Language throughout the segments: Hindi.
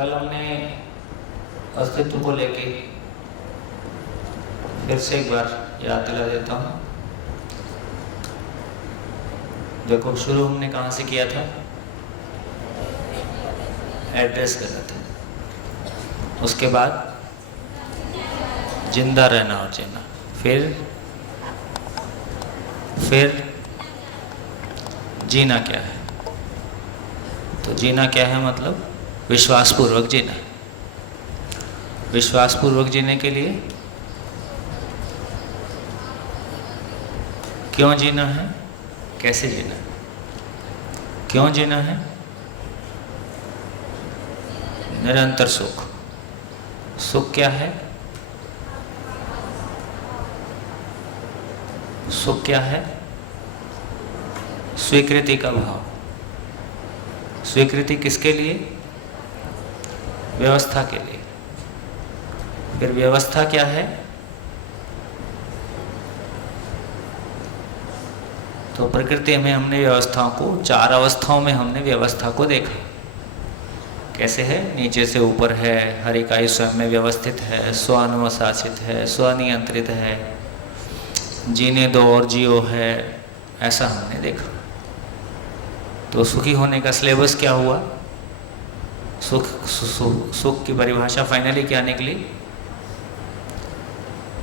कल हमने अस्तित्व को लेके फिर से एक बार याद दिला देता हूँ। देखो, शुरू हमने कहाँ से किया था? एड्रेस करा था। उसके बाद जिंदा रहना और जीना, फिर जीना क्या है। तो जीना क्या है मतलब विश्वासपूर्वक जीना। विश्वासपूर्वक जीने के लिए क्यों जीना है, कैसे जीना है? क्यों जीना है? निरंतर सुख। सुख क्या है? सुख क्या है? स्वीकृति का भाव। स्वीकृति किसके लिए? व्यवस्था के लिए। फिर व्यवस्था क्या है? तो प्रकृति में हमने व्यवस्थाओं को, 4 अवस्थाओं में हमने व्यवस्था को देखा। कैसे है? नीचे से ऊपर है, हर इकाई स्वयं में व्यवस्थित है, स्वानुशासित है, स्वनियंत्रित है, जीने दो और जियो है, ऐसा हमने देखा। तो सुखी होने का सिलेबस क्या हुआ? सुख की परिभाषा फाइनली क्या निकली?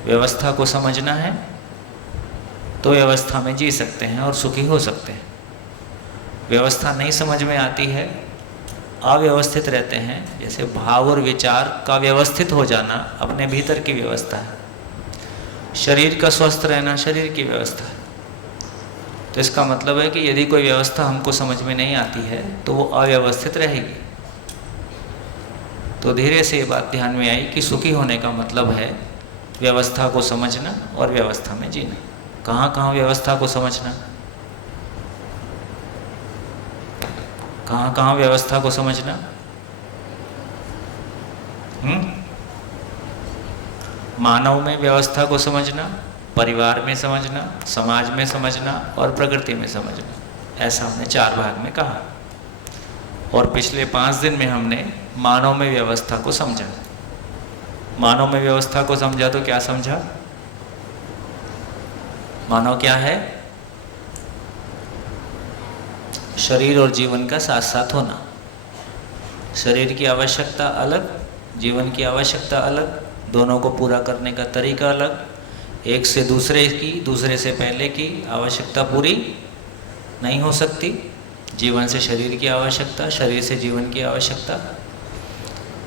व्यवस्था को समझना है तो व्यवस्था में जी सकते हैं और सुखी हो सकते हैं। व्यवस्था नहीं समझ में आती है, अव्यवस्थित रहते हैं। जैसे भाव और विचार का व्यवस्थित हो जाना अपने भीतर की व्यवस्था है। शरीर का स्वस्थ रहना शरीर की व्यवस्था है। तो इसका मतलब है कि यदि कोई व्यवस्था हमको समझ में नहीं आती है तो वो अव्यवस्थित रहेगी। तो धीरे से ये बात ध्यान में आई कि सुखी होने का मतलब है व्यवस्था को समझना और व्यवस्था में जीना। कहाँ कहाँ व्यवस्था को समझना, कहाँ कहाँ व्यवस्था को समझना? मानव में व्यवस्था को समझना, परिवार में समझना, समाज में समझना और प्रकृति में समझना। ऐसा हमने 4 भाग में कहा। और पिछले 5 दिन में हमने मानव में व्यवस्था को समझा। मानव में व्यवस्था को समझा तो क्या समझा? मानव क्या है? शरीर और जीवन का साथ साथ होना। शरीर की आवश्यकता अलग, जीवन की आवश्यकता अलग, दोनों को पूरा करने का तरीका अलग। एक से दूसरे की, दूसरे से पहले की आवश्यकता पूरी नहीं हो सकती। जीवन से शरीर की आवश्यकता, शरीर से जीवन की आवश्यकता,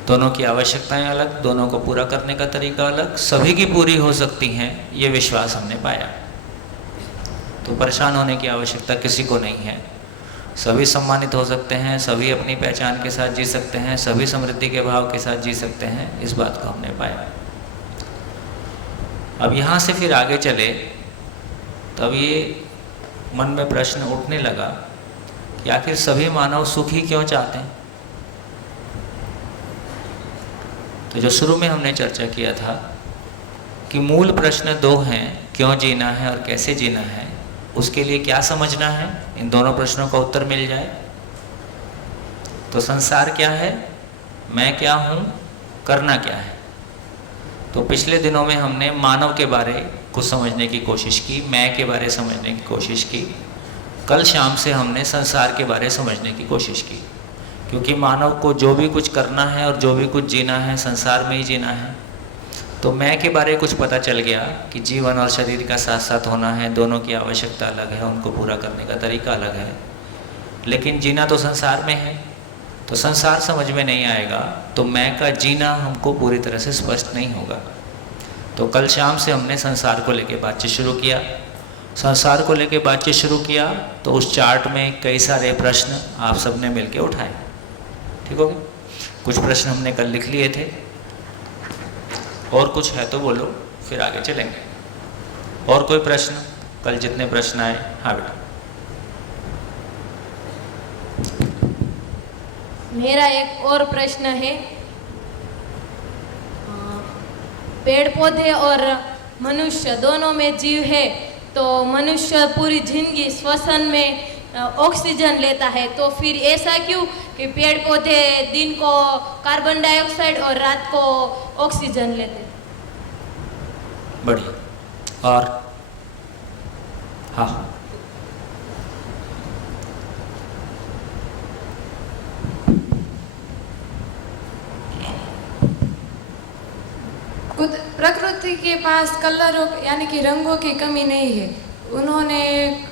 दोनों की आवश्यकताएं अलग, दोनों को पूरा करने का तरीका अलग। सभी की पूरी हो सकती हैं, ये विश्वास हमने पाया। तो परेशान होने की आवश्यकता किसी को नहीं है। सभी सम्मानित हो सकते हैं, सभी अपनी पहचान के साथ जी सकते हैं, सभी समृद्धि के भाव के साथ जी सकते हैं। इस बात को हमने पाया। अब यहाँ से फिर आगे चले तब ये मन में प्रश्न उठने लगा कि आखिर सभी मानव सुखी क्यों चाहते हैं? तो जो शुरू में हमने चर्चा किया था कि मूल प्रश्न 2 हैं, क्यों जीना है और कैसे जीना है। उसके लिए क्या समझना है, इन दोनों प्रश्नों का उत्तर मिल जाए तो संसार क्या है, मैं क्या हूँ, करना क्या है। तो पिछले दिनों में हमने मानव के बारे को समझने की कोशिश की, मैं के बारे समझने की कोशिश की। कल शाम से हमने संसार के बारे समझने की कोशिश की, क्योंकि मानव को जो भी कुछ करना है और जो भी कुछ जीना है संसार में ही जीना है। तो मैं के बारे कुछ पता चल गया कि जीवन और शरीर का साथ साथ होना है, दोनों की आवश्यकता अलग है, उनको पूरा करने का तरीका अलग है। लेकिन जीना तो संसार में है, तो संसार समझ में नहीं आएगा तो मैं का जीना हमको पूरी तरह से स्पष्ट नहीं होगा। तो कल शाम से हमने संसार को लेकर बातचीत शुरू किया। संसार को लेकर बातचीत शुरू किया तो उस चार्ट में कई सारे प्रश्न आप सबने मिलकर उठाए। ठीक हो गया? कुछ प्रश्न हमने कल लिख लिए थे, और कुछ है तो बोलो, फिर आगे चलेंगे। और कोई प्रश्न? कल जितने प्रश्न आए। हाँ बेटा। मेरा एक और प्रश्न है। पेड़ पौधे और मनुष्य दोनों में जीव है, तो मनुष्य पूरी जिंदगी श्वसन में ऑक्सीजन लेता है, तो फिर ऐसा क्यों कि पेड़ पौधे दिन को कार्बन डाइऑक्साइड और रात को ऑक्सीजन लेते? बढ़िया। और हाँ, खुद प्रकृति के पास कलरों यानी कि रंगों की कमी नहीं है। उन्होंने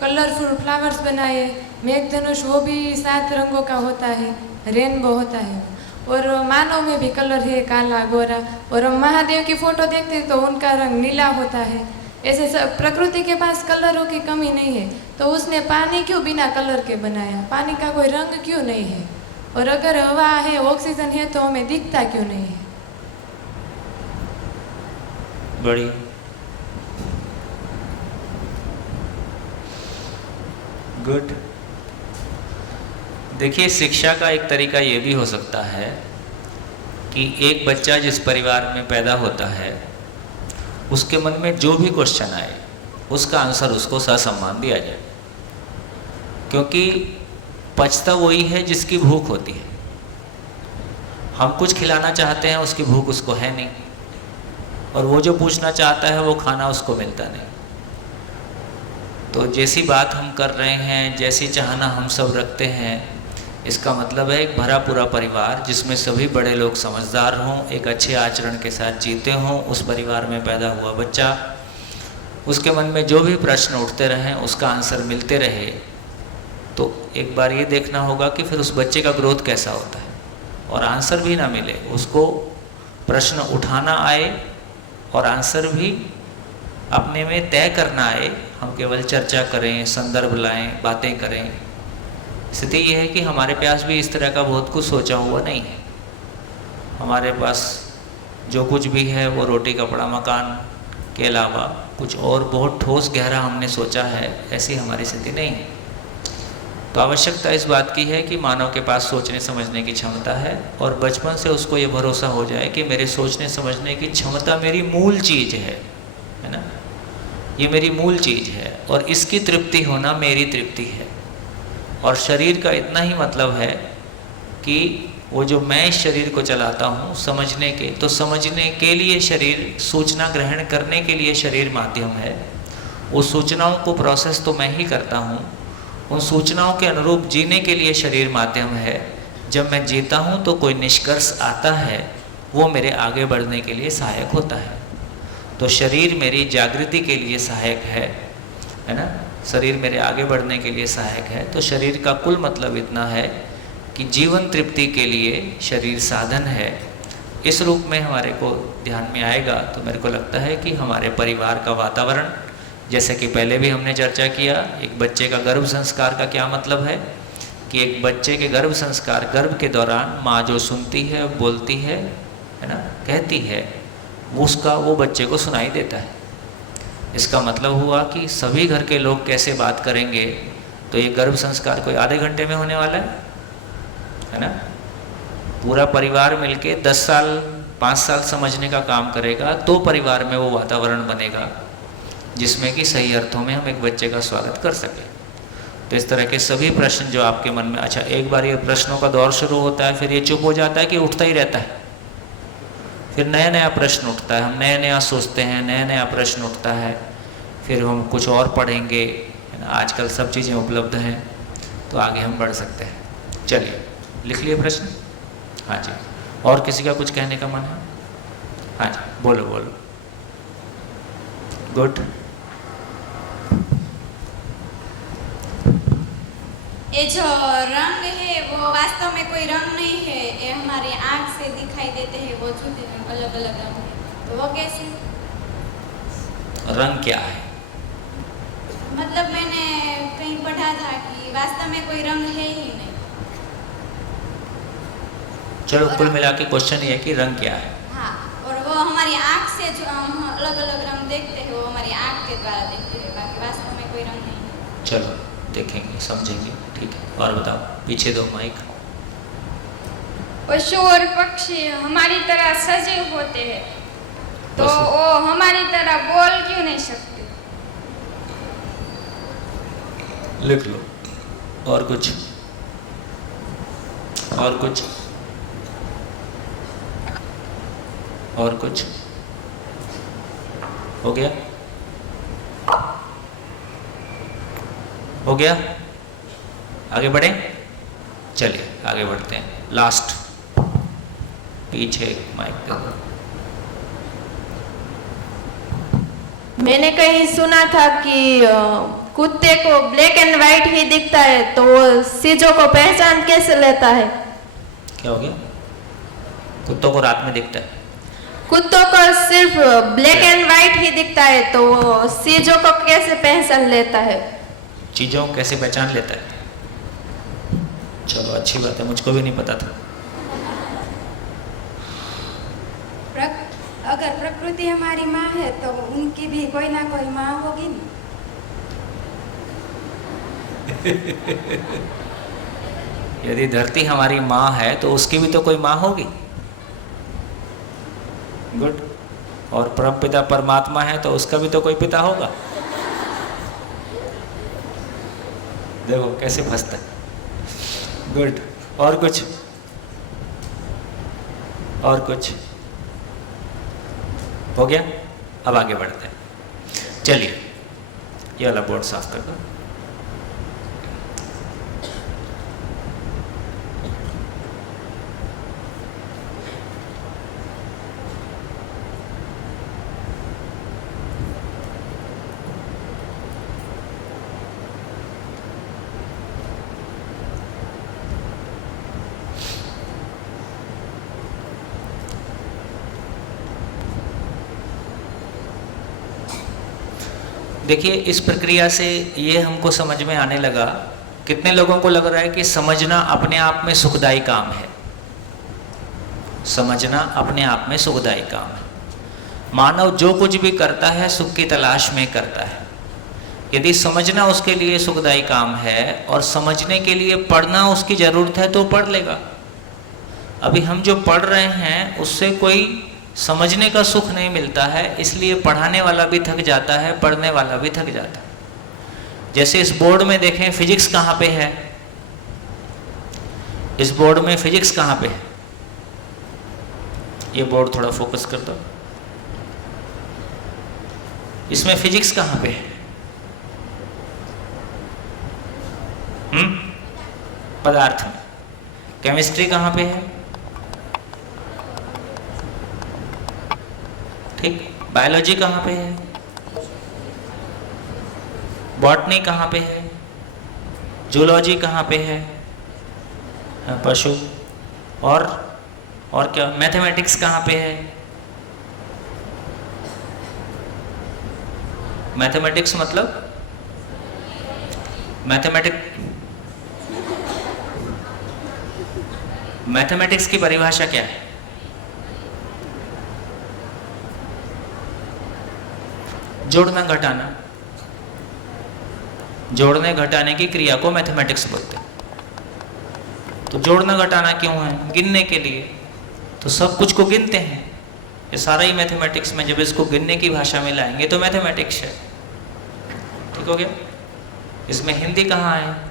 कलरफुल फ्लावर्स बनाए, मेघधनुष वो भी 7 रंगों का होता है, रेनबो होता है। और मानव में भी कलर है, काला गोरा। और हम महादेव की फ़ोटो देखते हैं तो उनका रंग नीला होता है। ऐसे सब प्रकृति के पास कलरों की कमी नहीं है। तो उसने पानी क्यों बिना कलर के बनाया? पानी का कोई रंग क्यों नहीं है? और अगर हवा है, ऑक्सीजन है, तो हमें दिखता क्यों नहीं है? बढ़िया। गुड। देखिए, शिक्षा का एक तरीका ये भी हो सकता है कि एक बच्चा जिस परिवार में पैदा होता है उसके मन में जो भी क्वेश्चन आए उसका आंसर उसको ससम्मान दिया जाए, क्योंकि पचता वही है जिसकी भूख होती है। हम कुछ खिलाना चाहते हैं, उसकी भूख उसको है नहीं, और वो जो पूछना चाहता है वो खाना उसको मिलता नहीं। तो जैसी बात हम कर रहे हैं, जैसी चाहना हम सब रखते हैं, इसका मतलब है एक भरा पूरा परिवार जिसमें सभी बड़े लोग समझदार हों, एक अच्छे आचरण के साथ जीते हों। उस परिवार में पैदा हुआ बच्चा, उसके मन में जो भी प्रश्न उठते रहें उसका आंसर मिलते रहे, तो एक बार ये देखना होगा कि फिर उस बच्चे का ग्रोथ कैसा होता है। और आंसर भी ना मिले, उसको प्रश्न उठाना आए और आंसर भी अपने में तय करना आए। हम केवल चर्चा करें, संदर्भ लाएं, बातें करें। स्थिति यह है कि हमारे पास भी इस तरह का बहुत कुछ सोचा हुआ नहीं है। हमारे पास जो कुछ भी है वो रोटी कपड़ा मकान के अलावा कुछ और बहुत ठोस गहरा हमने सोचा है, ऐसी हमारी स्थिति नहीं है। तो आवश्यकता इस बात की है कि मानव के पास सोचने समझने की क्षमता है, और बचपन से उसको ये भरोसा हो जाए कि मेरे सोचने समझने की क्षमता मेरी मूल चीज़ है ना, ये मेरी मूल चीज़ है, और इसकी तृप्ति होना मेरी तृप्ति है। और शरीर का इतना ही मतलब है कि वो जो मैं इस शरीर को चलाता हूँ समझने के, तो समझने के लिए शरीर, सूचना ग्रहण करने के लिए शरीर माध्यम है। वो सूचनाओं को प्रोसेस तो मैं ही करता हूँ, उन सूचनाओं के अनुरूप जीने के लिए शरीर माध्यम है। जब मैं जीता हूँ तो कोई निष्कर्ष आता है, वो मेरे आगे बढ़ने के लिए सहायक होता है। तो शरीर मेरी जागृति के लिए सहायक है ना, शरीर मेरे आगे बढ़ने के लिए सहायक है। तो शरीर का कुल मतलब इतना है कि जीवन तृप्ति के लिए शरीर साधन है। इस रूप में हमारे को ध्यान में आएगा तो मेरे को लगता है कि हमारे परिवार का वातावरण, जैसे कि पहले भी हमने चर्चा किया, एक बच्चे का गर्भ संस्कार का क्या मतलब है कि एक बच्चे के गर्भ संस्कार, गर्भ के दौरान माँ जो सुनती है, बोलती है ना, कहती है, उसका वो बच्चे को सुनाई देता है। इसका मतलब हुआ कि सभी घर के लोग कैसे बात करेंगे, तो ये गर्भ संस्कार कोई आधे घंटे में होने वाला है ना। पूरा परिवार मिलके 10 साल 5 साल समझने का काम करेगा, तो परिवार में वो वातावरण बनेगा जिसमें कि सही अर्थों में हम एक बच्चे का स्वागत कर सकें। तो इस तरह के सभी प्रश्न जो आपके मन में, अच्छा एक बार ये प्रश्नों का दौर शुरू होता है, फिर ये चुप हो जाता है कि उठता ही रहता है, फिर नया नया प्रश्न उठता है, हम नया नया सोचते हैं, नया नया प्रश्न उठता है, फिर हम कुछ और पढ़ेंगे। आजकल सब चीज़ें उपलब्ध हैं तो आगे हम बढ़ सकते हैं। चलिए लिख लिए प्रश्न। हाँ जी, और किसी का कुछ कहने का मन है? हाँ जी, बोलो बोलो। गुड। ये जो रंग है वो वास्तव में कोई रंग नहीं है, ये हमारी आँख से दिखाई देते हैं, वो छूते अलग अलग रंग है। तो वो कैसे? रंग क्या है? मतलब मैंने कहीं पढ़ा था कि वास्तव में कोई रंग है ही नहीं। चलो कुल मिला के क्वेश्चन ये है कि रंग क्या है। हाँ, और वो हमारी आँख से जो हम अलग अलग रंग देखते हैं वो हमारी आँख के द्वारा देखते हैं, बाकी वास्तव में कोई रंग नहीं है। चलो देखेंगे, समझेंगे, ठीक है। और बताओ, पीछे दो माइक। पशु और पक्षी हमारी तरह सजीव होते हैं, तो वो हमारी तरह बोल क्यों नहीं सकते? लिख लो। और कुछ? और कुछ? और कुछ? हो गया? हो गया? आगे बढ़े? चलिए आगे बढ़ते हैं। लास्ट, पीछे माइक दे दो। मैंने कहीं सुना था कि कुत्ते को ब्लैक एंड व्हाइट ही दिखता है, तो वो चीजों को पहचान कैसे लेता है? क्या हो गया? कुत्तों को रात में दिखता है? कुत्तों को सिर्फ ब्लैक एंड व्हाइट ही दिखता है, तो वो चीजों को कैसे पहचान लेता है? चीजों को कैसे पहचान लेता है? चलो अच्छी बात है, मुझको भी नहीं पता था। अगर प्रकृति हमारी माँ है तो उनकी भी कोई ना कोई माँ होगी ना। यदि धरती हमारी माँ है तो उसकी भी तो कोई माँ होगी। गुड। और परम पिता परमात्मा है तो उसका भी तो कोई पिता होगा। देखो कैसे फंसता है। गुड। और कुछ? और कुछ? हो गया? अब आगे बढ़ते हैं। चलिए ये वाला बोर्ड साफ कर दो। देखिए इस प्रक्रिया से ये हमको समझ में आने लगा, कितने लोगों को लग रहा है कि समझना अपने आप में सुखदायी काम है। समझना अपने आप में सुखदायी काम है। मानव जो कुछ भी करता है सुख की तलाश में करता है। यदि समझना उसके लिए सुखदायी काम है और समझने के लिए पढ़ना उसकी ज़रूरत है तो पढ़ लेगा। अभी हम जो पढ़ रहे हैं उससे कोई समझने का सुख नहीं मिलता है, इसलिए पढ़ाने वाला भी थक जाता है, पढ़ने वाला भी थक जाता है। जैसे इस बोर्ड में देखें फिजिक्स कहाँ पे है? इस बोर्ड में फिजिक्स कहाँ पे है? ये बोर्ड थोड़ा फोकस कर दो। इसमें फिजिक्स कहाँ पे है? पदार्थ में। केमिस्ट्री कहाँ पे है? ठीक। बायोलॉजी कहाँ पे है? बॉटनी कहाँ पे है? जूलॉजी कहाँ पे है? पशु। और क्या? मैथमेटिक्स कहाँ पे है? मैथमेटिक्स मतलब मैथमेटिक्स की परिभाषा क्या है? जोड़ना घटाना। जोड़ने घटाने की क्रिया को मैथमेटिक्स बोलते हैं। तो जोड़ना घटाना क्यों है? गिनने के लिए। तो सब कुछ को गिनते हैं, ये सारा ही मैथमेटिक्स में। जब इसको गिनने की भाषा में लाएंगे तो मैथमेटिक्स है। ठीक हो गया? इसमें हिंदी कहाँ है?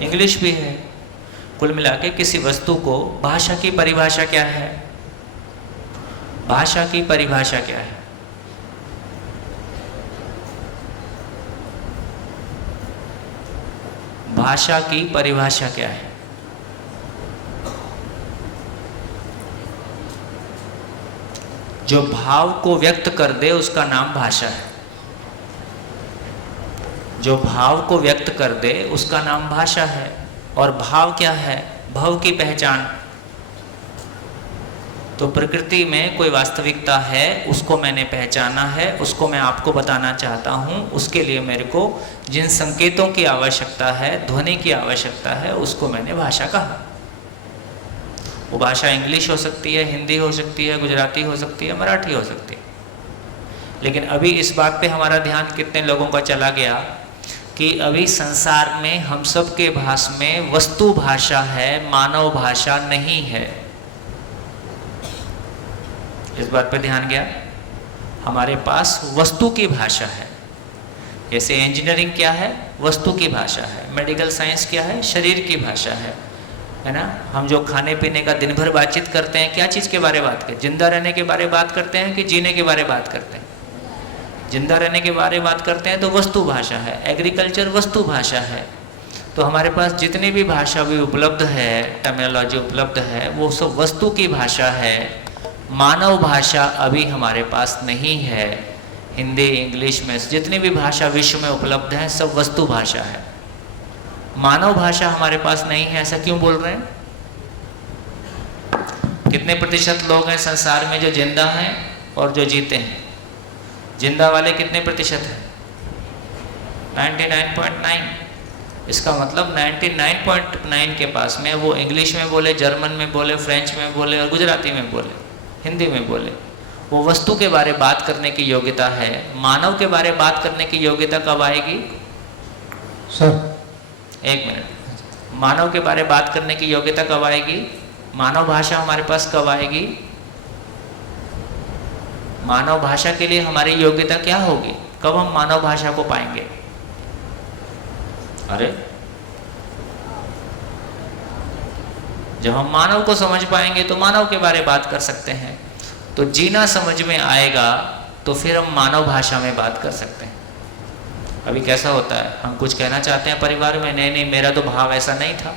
इंग्लिश भी है। कुल मिला के किसी वस्तु को भाषा की परिभाषा क्या है? भाषा की परिभाषा क्या है? भाषा की परिभाषा क्या है? जो भाव को व्यक्त कर दे उसका नाम भाषा है। जो भाव को व्यक्त कर दे उसका नाम भाषा है। और भाव क्या है? भाव की पहचान। तो प्रकृति में कोई वास्तविकता है, उसको मैंने पहचाना है, उसको मैं आपको बताना चाहता हूँ। उसके लिए मेरे को जिन संकेतों की आवश्यकता है, ध्वनि की आवश्यकता है, उसको मैंने भाषा कहा। वो भाषा इंग्लिश हो सकती है, हिंदी हो सकती है, गुजराती हो सकती है, मराठी हो सकती है। लेकिन अभी इस बात पे हमारा ध्यान कितने लोगों का चला गया कि अभी संसार में हम सब के भाष में वस्तु भाषा है, मानव भाषा नहीं है। इस बात पे ध्यान गया? हमारे पास वस्तु की भाषा है। जैसे इंजीनियरिंग क्या है? वस्तु की भाषा है। मेडिकल साइंस क्या है? शरीर की भाषा है ना। हम जो खाने पीने का दिन भर बातचीत करते हैं, क्या चीज़ के बारे में बात करते हैं? जिंदा रहने के बारे में बात करते हैं कि जीने के बारे में बात करते हैं? जिंदा रहने के बारे में बात करते हैं तो वस्तु भाषा है। एग्रीकल्चर वस्तु भाषा है। तो हमारे पास जितनी भी भाषा भी उपलब्ध है, टर्मिनोलॉजी उपलब्ध है, वो सब वस्तु की भाषा है। मानव भाषा अभी हमारे पास नहीं है। हिंदी, इंग्लिश में जितनी भी भाषा विश्व में उपलब्ध है सब वस्तु भाषा है। मानव भाषा हमारे पास नहीं है। ऐसा क्यों बोल रहे हैं? कितने प्रतिशत लोग हैं संसार में जो जिंदा हैं और जो जीते हैं? जिंदा वाले कितने प्रतिशत हैं? 99.9। इसका मतलब 99.9 के पास में वो इंग्लिश में बोले, जर्मन में बोले, फ्रेंच में बोले और गुजराती में बोले, हिंदी में बोले, वो वस्तु के बारे में बात करने की योग्यता है। मानव के बारे में बात करने की योग्यता कब आएगी? Sir 1 minute. मानव के बारे में बात करने की योग्यता कब आएगी? मानव भाषा हमारे पास कब आएगी? मानव भाषा के लिए हमारी योग्यता क्या होगी? कब हम मानव भाषा को पाएंगे? अरे जब हम मानव को समझ पाएंगे तो मानव के बारे में बात कर सकते हैं। तो जीना समझ में आएगा तो फिर हम मानव भाषा में बात कर सकते हैं। अभी कैसा होता है, हम कुछ कहना चाहते हैं परिवार में, नहीं नहीं मेरा तो भाव ऐसा नहीं था,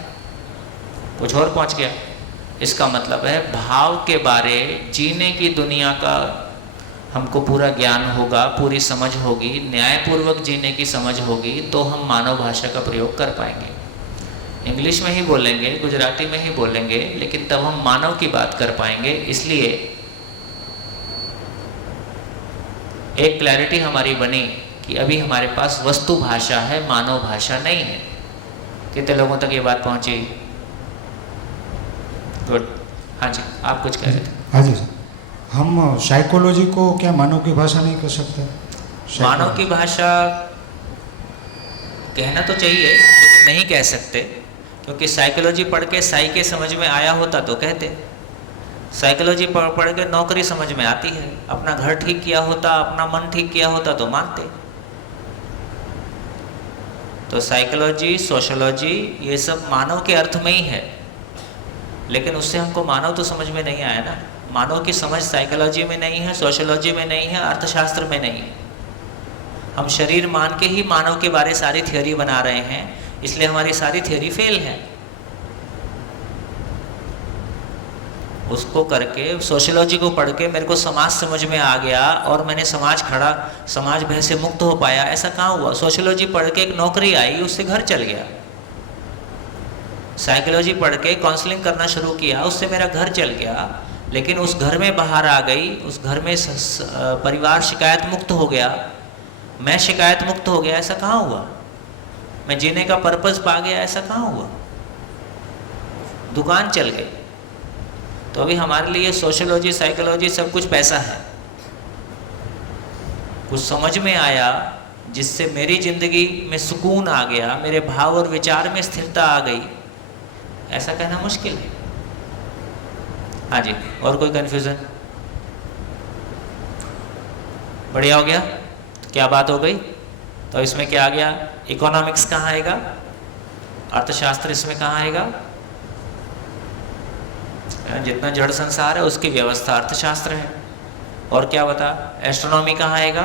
कुछ और पहुंच गया। इसका मतलब है भाव के बारे, जीने की दुनिया का हमको पूरा ज्ञान होगा, पूरी समझ होगी, न्यायपूर्वक जीने की समझ होगी तो हम मानव भाषा का प्रयोग कर पाएंगे। इंग्लिश में ही बोलेंगे, गुजराती में ही बोलेंगे, लेकिन तब हम मानव की बात कर पाएंगे। इसलिए एक क्लैरिटी हमारी बनी कि अभी हमारे पास वस्तु भाषा है, मानव भाषा नहीं है। कितने लोगों तक ये बात पहुंची? गुड। हाँ जी, आप कुछ कह रहे थे? हाँ जी सर, हम साइकोलॉजी को क्या मानव की भाषा नहीं कर सकते? मानव की भाषा कहना तो चाहिए लेकिन नहीं कह सकते, क्योंकि साइकोलॉजी पढ़ के साइके समझ में आया होता तो कहते। साइकोलॉजी पढ़ के नौकरी समझ में आती है, अपना घर ठीक किया होता, अपना मन ठीक किया होता तो मानते। तो साइकोलॉजी, सोशियोलॉजी ये सब मानव के अर्थ में ही है, लेकिन उससे हमको मानव तो समझ में नहीं आया ना। मानव की समझ साइकोलॉजी में नहीं है, सोशियोलॉजी में नहीं है, अर्थशास्त्र में नहीं है। हम शरीर मान के ही मानव के बारे सारी थियोरी बना रहे हैं, इसलिए हमारी सारी थियोरी फेल है। उसको करके, सोशियोलॉजी को पढ़ के मेरे को समाज समझ में आ गया और मैंने समाज भय से मुक्त हो पाया, ऐसा कहाँ हुआ? सोशियोलॉजी पढ़ के एक नौकरी आई, उससे घर चल गया। साइकोलॉजी पढ़ के काउंसलिंग करना शुरू किया, उससे मेरा घर चल गया, लेकिन उस घर में बाहर आ गई, उस घर में परिवार शिकायत मुक्त हो गया, मैं शिकायत मुक्त हो गया, ऐसा कहाँ हुआ? मैं जीने का पर्पस पा गया, ऐसा कहाँ हुआ? दुकान चल गई। तो अभी हमारे लिए सोशियोलॉजी, साइकोलॉजी सब कुछ पैसा है। कुछ समझ में आया जिससे मेरी जिंदगी में सुकून आ गया, मेरे भाव और विचार में स्थिरता आ गई, ऐसा कहना मुश्किल है। हाँ जी, और कोई कन्फ्यूजन? बढ़िया हो गया? तो क्या बात हो गई? तो इसमें क्या आ गया? इकोनॉमिक्स कहाँ आएगा? अर्थशास्त्र इसमें कहाँ आएगा? जितना जड़ संसार है उसकी व्यवस्था अर्थशास्त्र है। और क्या बता, एस्ट्रोनॉमी कहाँ आएगा?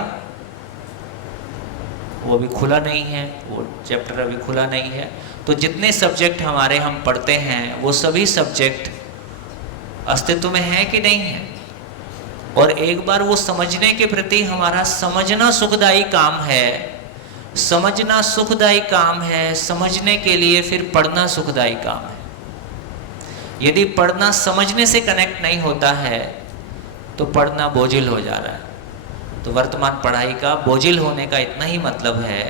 वो अभी खुला नहीं है, वो चैप्टर अभी खुला नहीं है। तो जितने सब्जेक्ट हमारे हम पढ़ते हैं वो सभी सब्जेक्ट अस्तित्व में है कि नहीं है? और एक बार वो समझने के प्रति हमारा समझना सुखदायी काम है, समझना सुखदायी काम है, समझने के लिए फिर पढ़ना सुखदायी काम है। यदि पढ़ना समझने से कनेक्ट नहीं होता है तो पढ़ना बोझिल हो जा रहा है। तो वर्तमान पढ़ाई का बोझिल होने का इतना ही मतलब है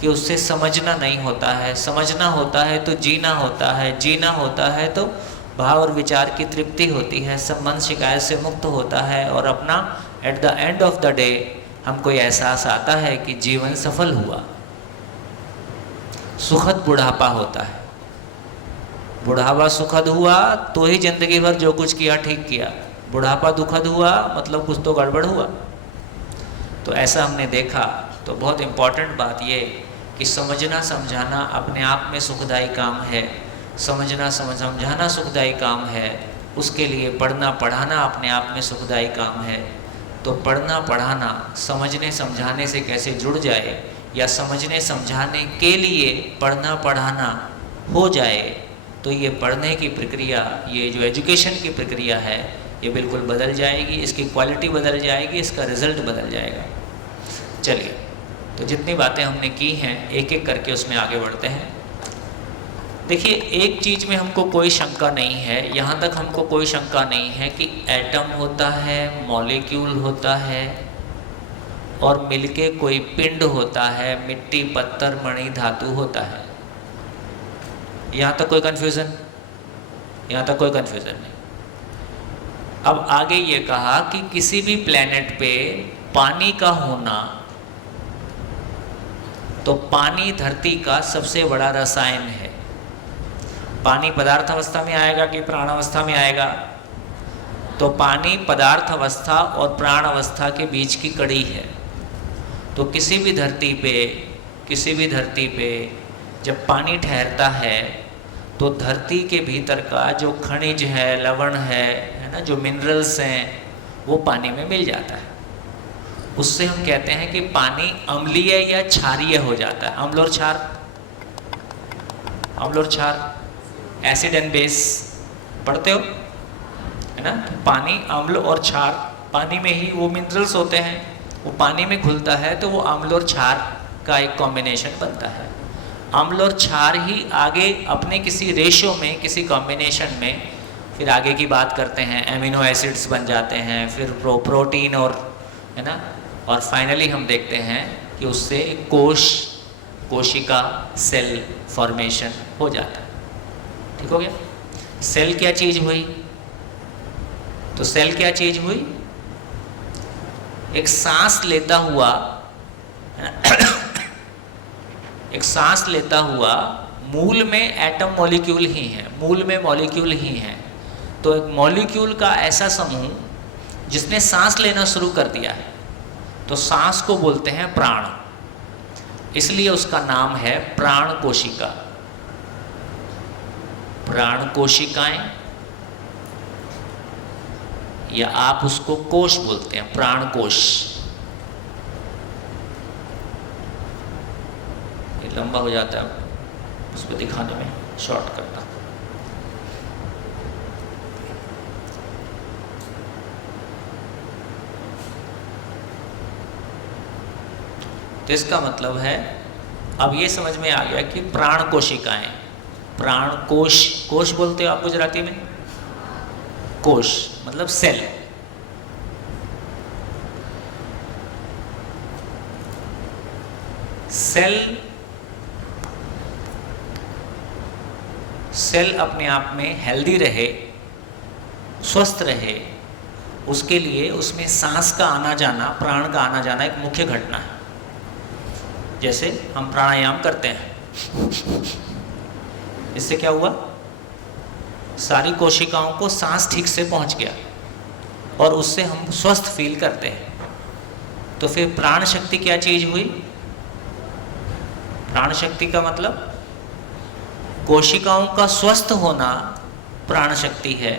कि उससे समझना नहीं होता है, समझना होता है तो जीना होता है, जीना होता है तो भाव और विचार की तृप्ति होती है, सब मन शिकायत से मुक्त होता है और अपना at the end of the day हमको ये एहसास आता है कि जीवन सफल हुआ। सुखद बुढ़ापा होता है। बुढ़ापा सुखद हुआ तो ही जिंदगी भर जो कुछ किया ठीक किया, बुढ़ापा दुखद हुआ मतलब कुछ तो गड़बड़ हुआ। तो ऐसा हमने देखा। तो बहुत इम्पॉर्टेंट बात ये कि समझना समझाना अपने आप में सुखदायी काम है, समझना समझाना सुखदायी काम है, उसके लिए पढ़ना पढ़ाना अपने आप में सुखदायी काम है। तो पढ़ना पढ़ाना समझने समझाने से कैसे जुड़ जाए या समझने समझाने के लिए पढ़ना पढ़ाना हो जाए, तो ये पढ़ने की प्रक्रिया, ये जो एजुकेशन की प्रक्रिया है, ये बिल्कुल बदल जाएगी, इसकी क्वालिटी बदल जाएगी, इसका रिज़ल्ट बदल जाएगा। चलिए, तो जितनी बातें हमने की हैं एक एक करके उसमें आगे बढ़ते हैं। देखिए, एक चीज़ में हमको कोई शंका नहीं है, यहाँ तक हमको कोई शंका नहीं है कि एटम होता है, मॉलिक्यूल होता है और मिलके कोई पिंड होता है, मिट्टी पत्थर मणि धातु होता है। यहाँ तक कोई कन्फ्यूज़न? यहाँ तक कोई कन्फ्यूज़न नहीं। अब आगे ये कहा कि किसी भी प्लेनेट पे पानी का होना, तो पानी धरती का सबसे बड़ा रसायन है। पानी पदार्थ अवस्था में आएगा कि प्राण अवस्था में आएगा? तो पानी पदार्थ अवस्था और प्राण अवस्था के बीच की कड़ी है। तो किसी भी धरती पे जब पानी ठहरता है तो धरती के भीतर का जो खनिज है, लवण है ना, जो मिनरल्स हैं, वो पानी में मिल जाता है। उससे हम कहते हैं कि पानी अम्लीय या क्षारीय हो जाता है। अम्ल और क्षार, एसिड एंड बेस पढ़ते हो, है ना? पानी अम्ल और क्षार, पानी में ही वो मिनरल्स होते हैं, वो पानी में घुलता है तो वो अम्ल और क्षार का एक कॉम्बिनेशन बनता है। अम्ल और क्षार ही आगे अपने किसी रेशो में, किसी कॉम्बिनेशन में फिर आगे की बात करते हैं, एमिनो एसिड्स बन जाते हैं, फिर प्रोटीन और, है ना, और फाइनली हम देखते हैं कि उससे कोशिका सेल फॉर्मेशन हो जाता है। ठीक हो गया? सेल क्या चीज़ हुई? तो सेल क्या चीज़ हुई? एक सांस लेता हुआ, एक सांस लेता हुआ, मूल में एटम मॉलिक्यूल ही है, मूल में मॉलिक्यूल ही है। तो एक मॉलिक्यूल का ऐसा समूह जिसने सांस लेना शुरू कर दिया है, तो सांस को बोलते हैं प्राण, इसलिए उसका नाम है प्राण कोशिका। प्राण कोशिकाएं, या आप उसको कोश बोलते हैं, प्राण कोश। ये लंबा हो जाता है, उसको दिखाने में शॉर्ट करता। तो इसका मतलब है, अब ये समझ में आ गया कि प्राण कोशिकाएं, प्राण कोश, कोश बोलते हो आप गुजराती में? कोश मतलब सेल। सेल अपने आप में हेल्दी रहे, स्वस्थ रहे, उसके लिए उसमें सांस का आना जाना, प्राण का आना जाना एक मुख्य घटना है। जैसे हम प्राणायाम करते हैं, इससे क्या हुआ? सारी कोशिकाओं को सांस ठीक से पहुंच गया और उससे हम स्वस्थ फील करते हैं। तो फिर प्राण शक्ति क्या चीज हुई? प्राण शक्ति का मतलब कोशिकाओं का स्वस्थ होना प्राण शक्ति है,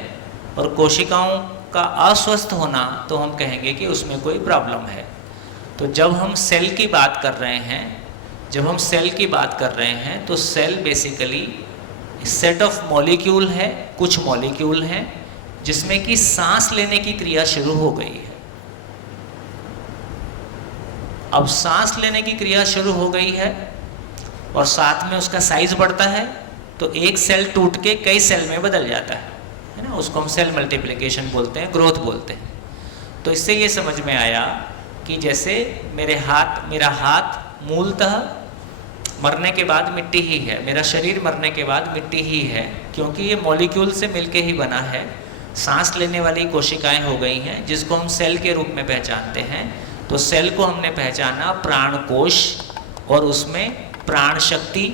और कोशिकाओं का अस्वस्थ होना तो हम कहेंगे कि उसमें कोई प्रॉब्लम है। तो जब हम सेल की बात कर रहे हैं, तो cell basically set of molecule है, कुछ मॉलिक्यूल हैं जिसमें कि सांस लेने की क्रिया शुरू हो गई है। अब सांस लेने की क्रिया शुरू हो गई है और साथ में उसका साइज बढ़ता है, तो एक सेल टूट के कई सेल में बदल जाता है ना? उसको हम सेल मल्टीप्लिकेशन बोलते हैं, ग्रोथ बोलते हैं। तो इससे ये समझ में आया कि जैसे मेरा हाथ मूलतः मरने के बाद मिट्टी ही है, मेरा शरीर मरने के बाद मिट्टी ही है, क्योंकि ये मॉलिक्यूल से मिलके ही बना है। सांस लेने वाली कोशिकाएं हो गई हैं, जिसको हम सेल के रूप में पहचानते हैं। तो सेल को हमने पहचाना प्राण कोश, और उसमें प्राण शक्ति,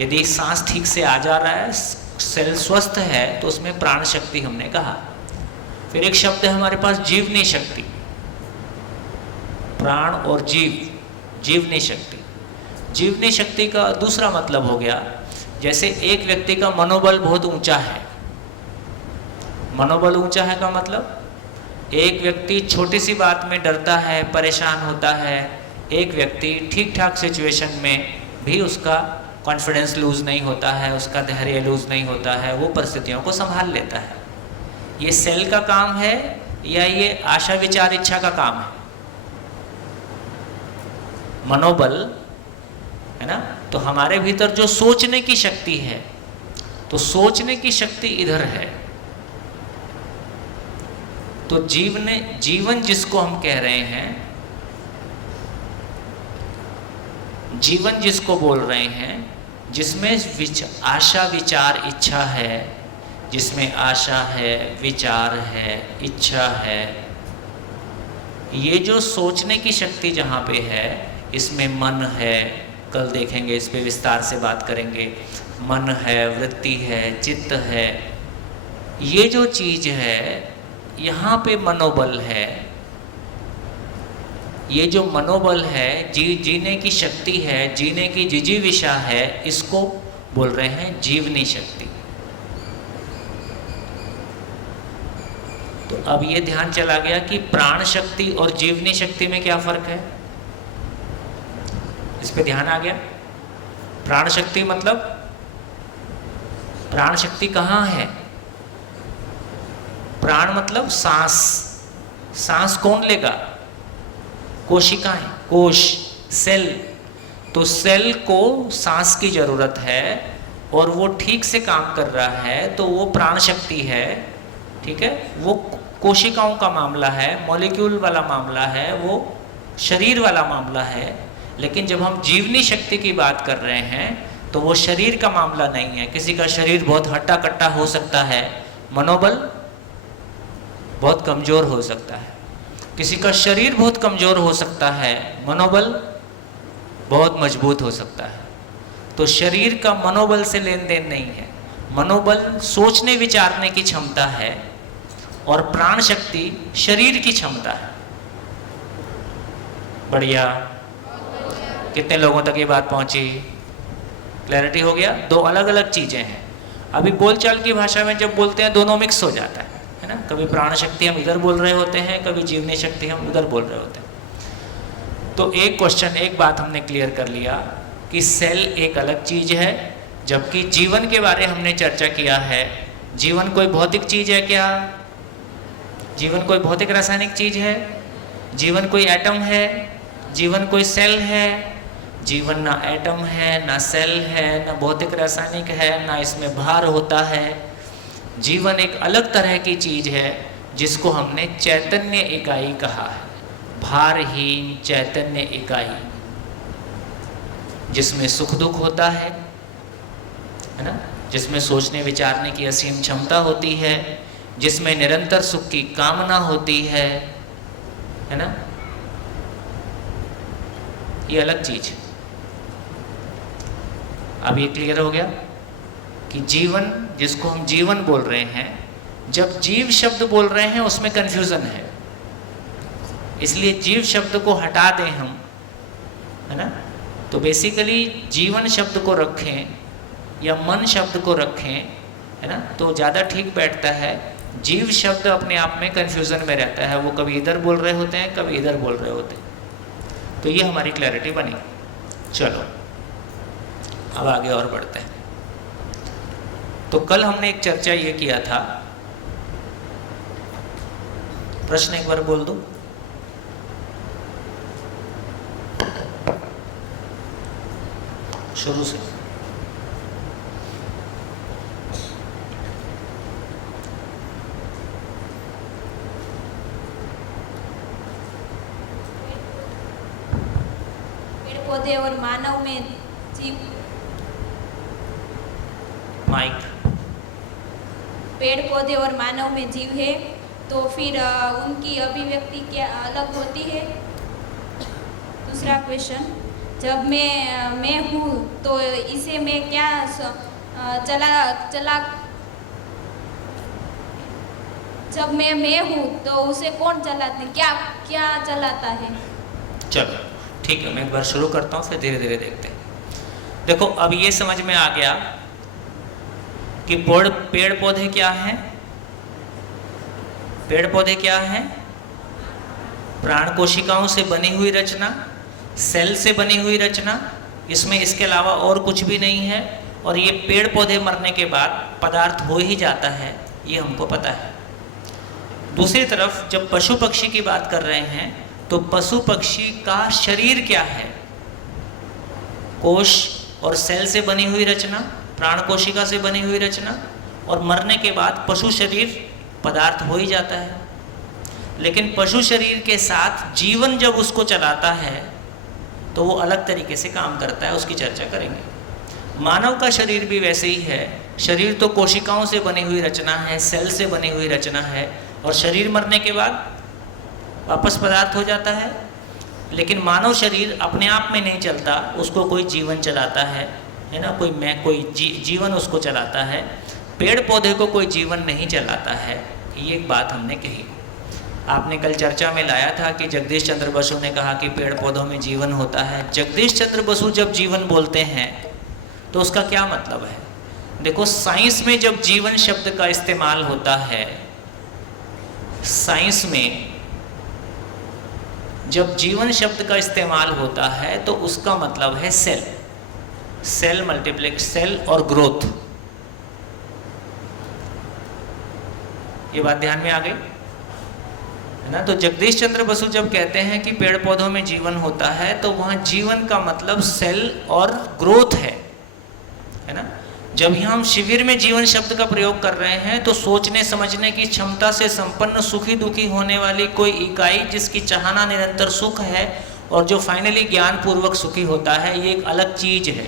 यदि सांस ठीक से आ जा रहा है, सेल स्वस्थ है, तो उसमें प्राण शक्ति हमने कहा। फिर एक शब्द है हमारे पास जीवनी शक्ति, प्राण और जीवनी शक्ति। जीवनी शक्ति का दूसरा मतलब हो गया, जैसे एक व्यक्ति का मनोबल बहुत ऊंचा है। मनोबल ऊंचा है का मतलब एक व्यक्ति छोटी सी बात में डरता है, परेशान होता है। एक व्यक्ति ठीक ठाक सिचुएशन में भी उसका कॉन्फिडेंस लूज नहीं होता है, उसका धैर्य लूज नहीं होता है, वो परिस्थितियों को संभाल लेता है। ये सेल का काम है या ये आशा विचार इच्छा का काम है? मनोबल है ना। तो हमारे भीतर जो सोचने की शक्ति है, तो सोचने की शक्ति इधर है। तो जीवन जिसको हम कह रहे हैं, जीवन जिसको बोल रहे हैं, जिसमें आशा विचार इच्छा है, जिसमें आशा है, विचार है, इच्छा है, ये जो सोचने की शक्ति जहाँ पे है, इसमें मन है। कल देखेंगे, इस पे विस्तार से बात करेंगे। मन है, वृत्ति है, चित्त है, ये जो चीज है, यहाँ पे मनोबल है। ये जो मनोबल है, जीने की शक्ति है, जीने की जिजीविषा है, इसको बोल रहे हैं जीवनी शक्ति। तो अब ये ध्यान चला गया कि प्राण शक्ति और जीवनी शक्ति में क्या फर्क है, इस पे ध्यान आ गया। प्राण शक्ति मतलब प्राण शक्ति कहाँ है? प्राण मतलब सांस। सांस कौन लेगा? कोशिकाएं, कोश, सेल। तो सेल को सांस की जरूरत है और वो ठीक से काम कर रहा है, तो वो प्राण शक्ति है। ठीक है, वो कोशिकाओं का मामला है, मॉलिक्यूल वाला मामला है, वो शरीर वाला मामला है। लेकिन जब हम जीवनी शक्ति की बात कर रहे हैं, तो वो शरीर का मामला नहीं है। किसी का शरीर बहुत हट्टा कट्टा हो सकता है, मनोबल बहुत कमजोर हो सकता है। किसी का शरीर बहुत कमजोर हो सकता है, मनोबल बहुत मजबूत हो सकता है। तो शरीर का मनोबल से लेन देन नहीं है। मनोबल सोचने विचारने की क्षमता है और प्राण शक्ति शरीर की क्षमता है। बढ़िया, कितने लोगों तक ये बात पहुंची? क्लैरिटी हो गया? दो अलग अलग चीजें हैं। अभी बोलचाल की भाषा में जब बोलते हैं, दोनों मिक्स हो जाता है ना। कभी प्राण शक्ति हम इधर बोल रहे होते हैं, कभी जीवनी शक्ति हम उधर बोल रहे होते हैं। तो एक क्वेश्चन, एक बात हमने क्लियर कर लिया कि सेल एक अलग चीज है, जबकि जीवन के बारे हमने चर्चा किया है। जीवन कोई भौतिक चीज है क्या? जीवन कोई भौतिक रासायनिक चीज है? जीवन कोई एटम है? जीवन कोई सेल है? जीवन ना एटम है, ना सेल है, ना भौतिक रासायनिक है, ना इसमें भार होता है। जीवन एक अलग तरह की चीज है जिसको हमने चैतन्य इकाई कहा है। भारहीन चैतन्य इकाई, जिसमें सुख दुख होता है ना, जिसमें सोचने विचारने की असीम क्षमता होती है, जिसमें निरंतर सुख की कामना होती है ना। ये अलग चीज है। अब ये क्लियर हो गया कि जीवन, जिसको हम जीवन बोल रहे हैं, जब जीव शब्द बोल रहे हैं उसमें कंफ्यूजन है, इसलिए जीव शब्द को हटा दें हम, है ना। तो बेसिकली जीवन शब्द को रखें या मन शब्द को रखें, है ना, तो ज़्यादा ठीक बैठता है। जीव शब्द अपने आप में कंफ्यूजन में रहता है, वो कभी इधर बोल रहे होते हैं, कभी इधर बोल रहे होते हैं। तो ये हमारी क्लैरिटी बनी। चलो अब आगे और बढ़ते हैं। तो कल हमने एक चर्चा ये किया था, प्रश्न एक बार बोल दो। शुरू से। पेड़ पौधे और मानव में जीव, माइक। पेड़ पौधे और मानव में जीव है, तो फिर उनकी अभिव्यक्ति क्या अलग होती है? दूसरा क्वेश्चन, जब मैं हूँ तो इसे मैं क्या चला जब मैं हूँ तो उसे कौन चलाते, क्या चलाता है? चलो ठीक है, मैं एक बार शुरू करता हूँ, फिर धीरे धीरे देखते हैं। देखो अब ये समझ में आ गया कि पेड़ पौधे क्या हैं। पेड़ पौधे क्या हैं? प्राण कोशिकाओं से बनी हुई रचना, सेल से बनी हुई रचना, इसमें इसके अलावा और कुछ भी नहीं है। और ये पेड़ पौधे मरने के बाद पदार्थ हो ही जाता है, ये हमको पता है। दूसरी तरफ जब पशु पक्षी की बात कर रहे हैं तो पशु पक्षी का शरीर क्या है? कोश और सेल से बनी हुई रचना, प्राण कोशिका से बनी हुई रचना, और मरने के बाद पशु शरीर पदार्थ हो ही जाता है। लेकिन पशु शरीर के साथ जीवन जब उसको चलाता है तो वो अलग तरीके से काम करता है, उसकी चर्चा करेंगे। मानव का शरीर भी वैसे ही है। शरीर तो कोशिकाओं से बनी हुई रचना है, सेल से बनी हुई रचना है, और शरीर मरने के बाद वापस पदार्थ हो जाता है। लेकिन मानव शरीर अपने आप में नहीं चलता, उसको कोई जीवन चलाता है ना, कोई जीवन उसको चलाता है। पेड़ पौधे को कोई जीवन नहीं चलाता है, ये एक बात हमने कही। आपने कल चर्चा में लाया था कि जगदीश चंद्र बसु ने कहा कि पेड़ पौधों में जीवन होता है। जगदीश चंद्र बसु जब जीवन बोलते हैं तो उसका क्या मतलब है? देखो, साइंस में जब जीवन शब्द का इस्तेमाल होता है, साइंस में जब जीवन शब्द का इस्तेमाल होता है तो उसका मतलब है सेल, सेल मल्टीप्लेक्स, सेल और ग्रोथ। ये बात ध्यान में आ गई है ना? तो जगदीश चंद्र बसु जब कहते हैं कि पेड़ पौधों में जीवन होता है तो वहाँ जीवन का मतलब सेल और ग्रोथ है ना? जब यहाँ हम शिविर में जीवन शब्द का प्रयोग कर रहे हैं तो सोचने समझने की क्षमता से संपन्न सुखी दुखी होने वाली कोई इकाई जिसकी चाहना निरंतर सुख है और जो फाइनली ज्ञान पूर्वक सुखी होता है, ये एक अलग चीज है।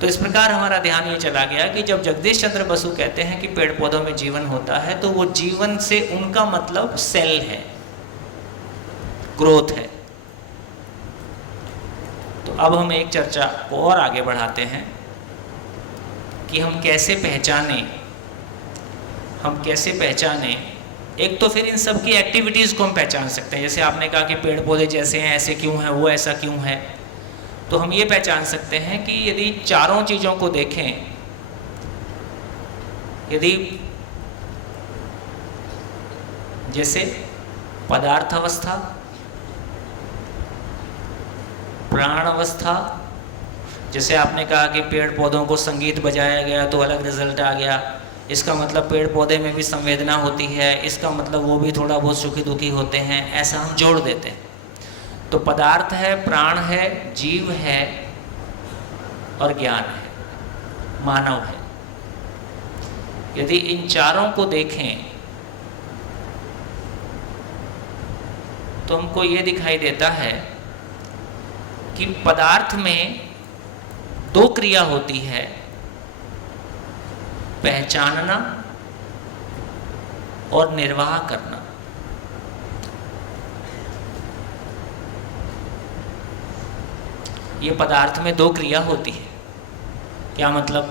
तो इस प्रकार हमारा ध्यान ये चला गया कि जब जगदीश चंद्र बसु कहते हैं कि पेड़ पौधों में जीवन होता है तो वो जीवन से उनका मतलब सेल है, ग्रोथ है। तो अब हम एक चर्चा को और आगे बढ़ाते हैं कि हम कैसे पहचाने। एक तो फिर इन सब की एक्टिविटीज़ को हम पहचान सकते हैं। जैसे आपने कहा कि पेड़ पौधे जैसे हैं, ऐसे क्यों हैं, वो ऐसा क्यों है, तो हम ये पहचान सकते हैं कि यदि चारों चीज़ों को देखें, यदि जैसे पदार्थ अवस्था, प्राण अवस्था, जैसे आपने कहा कि पेड़ पौधों को संगीत बजाया गया तो अलग रिजल्ट आ गया, इसका मतलब पेड़ पौधे में भी संवेदना होती है, इसका मतलब वो भी थोड़ा बहुत सुखी दुखी होते हैं, ऐसा हम जोड़ देते हैं। तो पदार्थ है, प्राण है, जीव है और ज्ञान है, मानव है। यदि इन चारों को देखें तो हमको ये दिखाई देता है कि पदार्थ में दो क्रिया होती है, पहचानना और निर्वाह करना। ये पदार्थ में दो क्रिया होती है। क्या मतलब?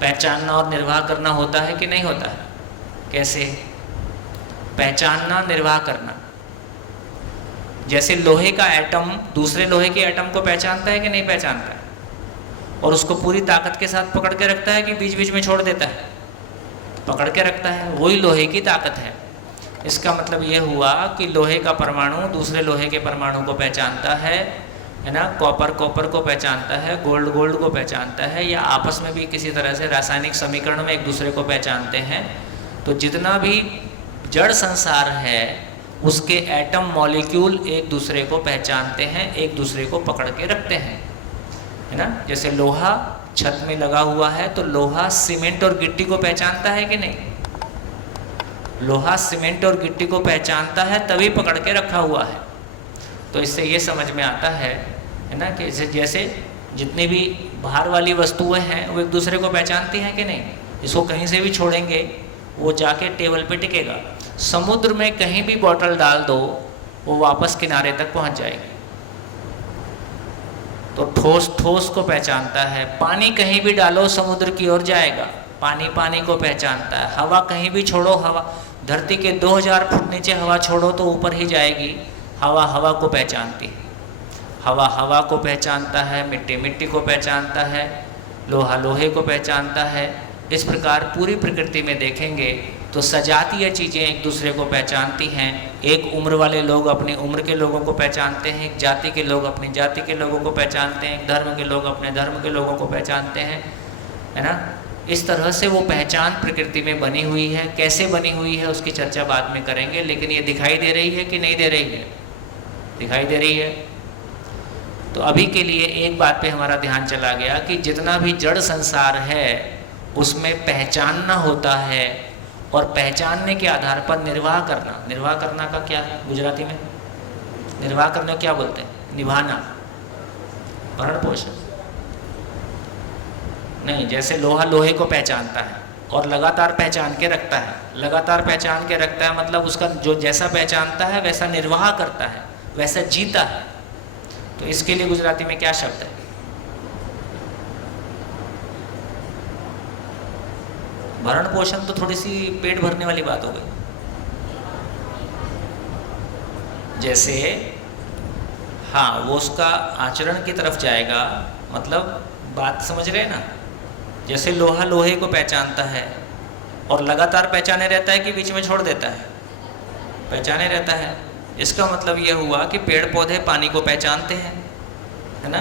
पहचानना और निर्वाह करना होता है कि नहीं होता है? कैसे? पहचानना, निर्वाह करना। जैसे लोहे का एटम दूसरे लोहे के एटम को पहचानता है कि नहीं पहचानता है, और उसको पूरी ताकत के साथ पकड़ के रखता है कि बीच बीच में छोड़ देता है? पकड़ के रखता है, वही लोहे की ताकत है। इसका मतलब ये हुआ कि लोहे का परमाणु दूसरे लोहे के परमाणु को पहचानता है ना? कॉपर को पहचानता है, गोल्ड को पहचानता है, या आपस में भी किसी तरह से रासायनिक समीकरण में एक दूसरे को पहचानते हैं। तो जितना भी जड़ संसार है उसके एटम मॉलिक्यूल एक दूसरे को पहचानते हैं, एक दूसरे को पकड़ के रखते हैं, है ना? जैसे लोहा छत में लगा हुआ है तो लोहा सीमेंट और गिट्टी को पहचानता है कि नहीं? लोहा सीमेंट और गिट्टी को पहचानता है तभी पकड़ के रखा हुआ है। तो इससे ये समझ में आता है ना, कि जैसे जितनी भी बाहर वाली वस्तुएं हैं वो एक दूसरे को पहचानती हैं कि नहीं? इसको कहीं से भी छोड़ेंगे वो जाके टेबल पे टिकेगा। समुद्र में कहीं भी बॉटल डाल दो वो वापस किनारे तक पहुंच जाएगी। तो ठोस को पहचानता है। पानी कहीं भी डालो समुद्र की ओर जाएगा, पानी को पहचानता है। हवा कहीं भी छोड़ो, हवा धरती के 2000 फुट नीचे हवा छोड़ो तो ऊपर ही जाएगी, हवा को पहचानती है। हवा हवा को पहचानता है, मिट्टी मिट्टी को पहचानता है, लोहा लोहे को पहचानता है। इस प्रकार पूरी प्रकृति में देखेंगे तो सजातीय चीज़ें एक दूसरे को पहचानती हैं। एक उम्र वाले लोग अपनी उम्र के लोगों को पहचानते हैं, एक जाति के लोग अपनी जाति के लोगों को पहचानते हैं, एक धर्म के लोग अपने धर्म के लोगों को पहचानते हैं, है ना। इस तरह से वो पहचान प्रकृति में बनी हुई है। कैसे बनी हुई है उसकी चर्चा बाद में करेंगे, लेकिन ये दिखाई दे रही है कि नहीं दे रही है? दिखाई दे रही है। तो अभी के लिए एक बात पे हमारा ध्यान चला गया कि जितना भी जड़ संसार है उसमें पहचानना होता है, और पहचानने के आधार पर निर्वाह करना। निर्वाह करना का क्या है गुजराती में? निर्वाह करने को क्या बोलते हैं? निभाना, भरण पोषण नहीं। जैसे लोहा लोहे को पहचानता है और लगातार पहचान के रखता है, लगातार पहचान के रखता है, मतलब उसका जो जैसा पहचानता है वैसा निर्वाह करता है, वैसा जीता है। तो इसके लिए गुजराती में क्या शब्द है? भरण पोषण तो थोड़ी सी पेट भरने वाली बात हो गई। जैसे हाँ, वो उसका आचरण की तरफ जाएगा, मतलब बात समझ रहे हैं ना। जैसे लोहा लोहे को पहचानता है और लगातार पहचाने रहता है कि बीच में छोड़ देता है? पहचाने रहता है। इसका मतलब यह हुआ कि पेड़ पौधे पानी को पहचानते हैं, है ना।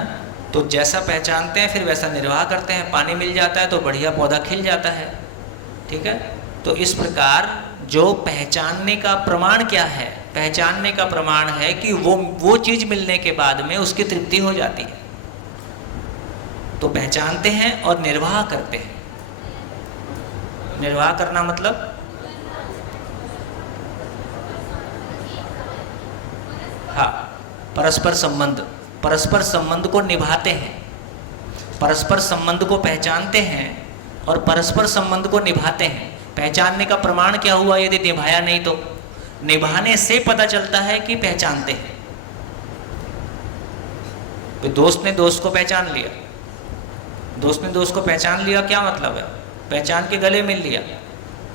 तो जैसा पहचानते हैं फिर वैसा निर्वाह करते हैं। पानी मिल जाता है तो बढ़िया पौधा खिल जाता है, ठीक है। तो इस प्रकार जो पहचानने का प्रमाण क्या है? पहचानने का प्रमाण है कि वो चीज़ मिलने के बाद में उसकी तृप्ति हो जाती है। तो पहचानते हैं और निर्वाह करते हैं। निर्वाह करना मतलब हाँ, परस्पर संबंध, परस्पर संबंध को निभाते हैं, परस्पर संबंध को पहचानते हैं और परस्पर संबंध को निभाते हैं। पहचानने का प्रमाण क्या हुआ? यदि निभाया नहीं तो निभाने से पता चलता है कि पहचानते हैं। तो दोस्त ने दोस्त को पहचान लिया, दोस्त ने दोस्त को पहचान लिया, क्या मतलब है? पहचान के गले मिल लिया,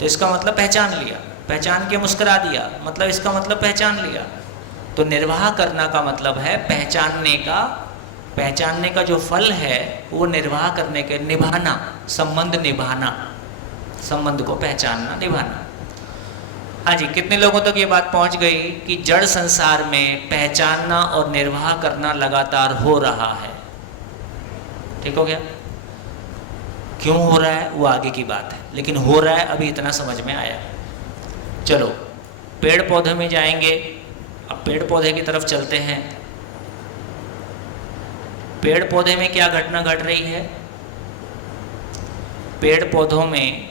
तो इसका मतलब पहचान लिया। पहचान के मुस्कुरा दिया, मतलब इसका मतलब पहचान लिया। तो निर्वाह करना का मतलब है पहचानने का। पहचानने का जो फल है वो निर्वाह करने के, निभाना, संबंध निभाना, संबंध को पहचानना, निभाना। हाँ जी, कितने लोगों तक ये बात पहुंच गई कि जड़ संसार में पहचानना और निर्वाह करना लगातार हो रहा है? ठीक हो गया। क्यों हो रहा है वो आगे की बात है, लेकिन हो रहा है, अभी इतना समझ में आया। चलो पेड़ पौधे में जाएंगे। अब पेड़ पौधे की तरफ चलते हैं। पेड़ पौधे में क्या घटना घट रही है? पेड़ पौधों में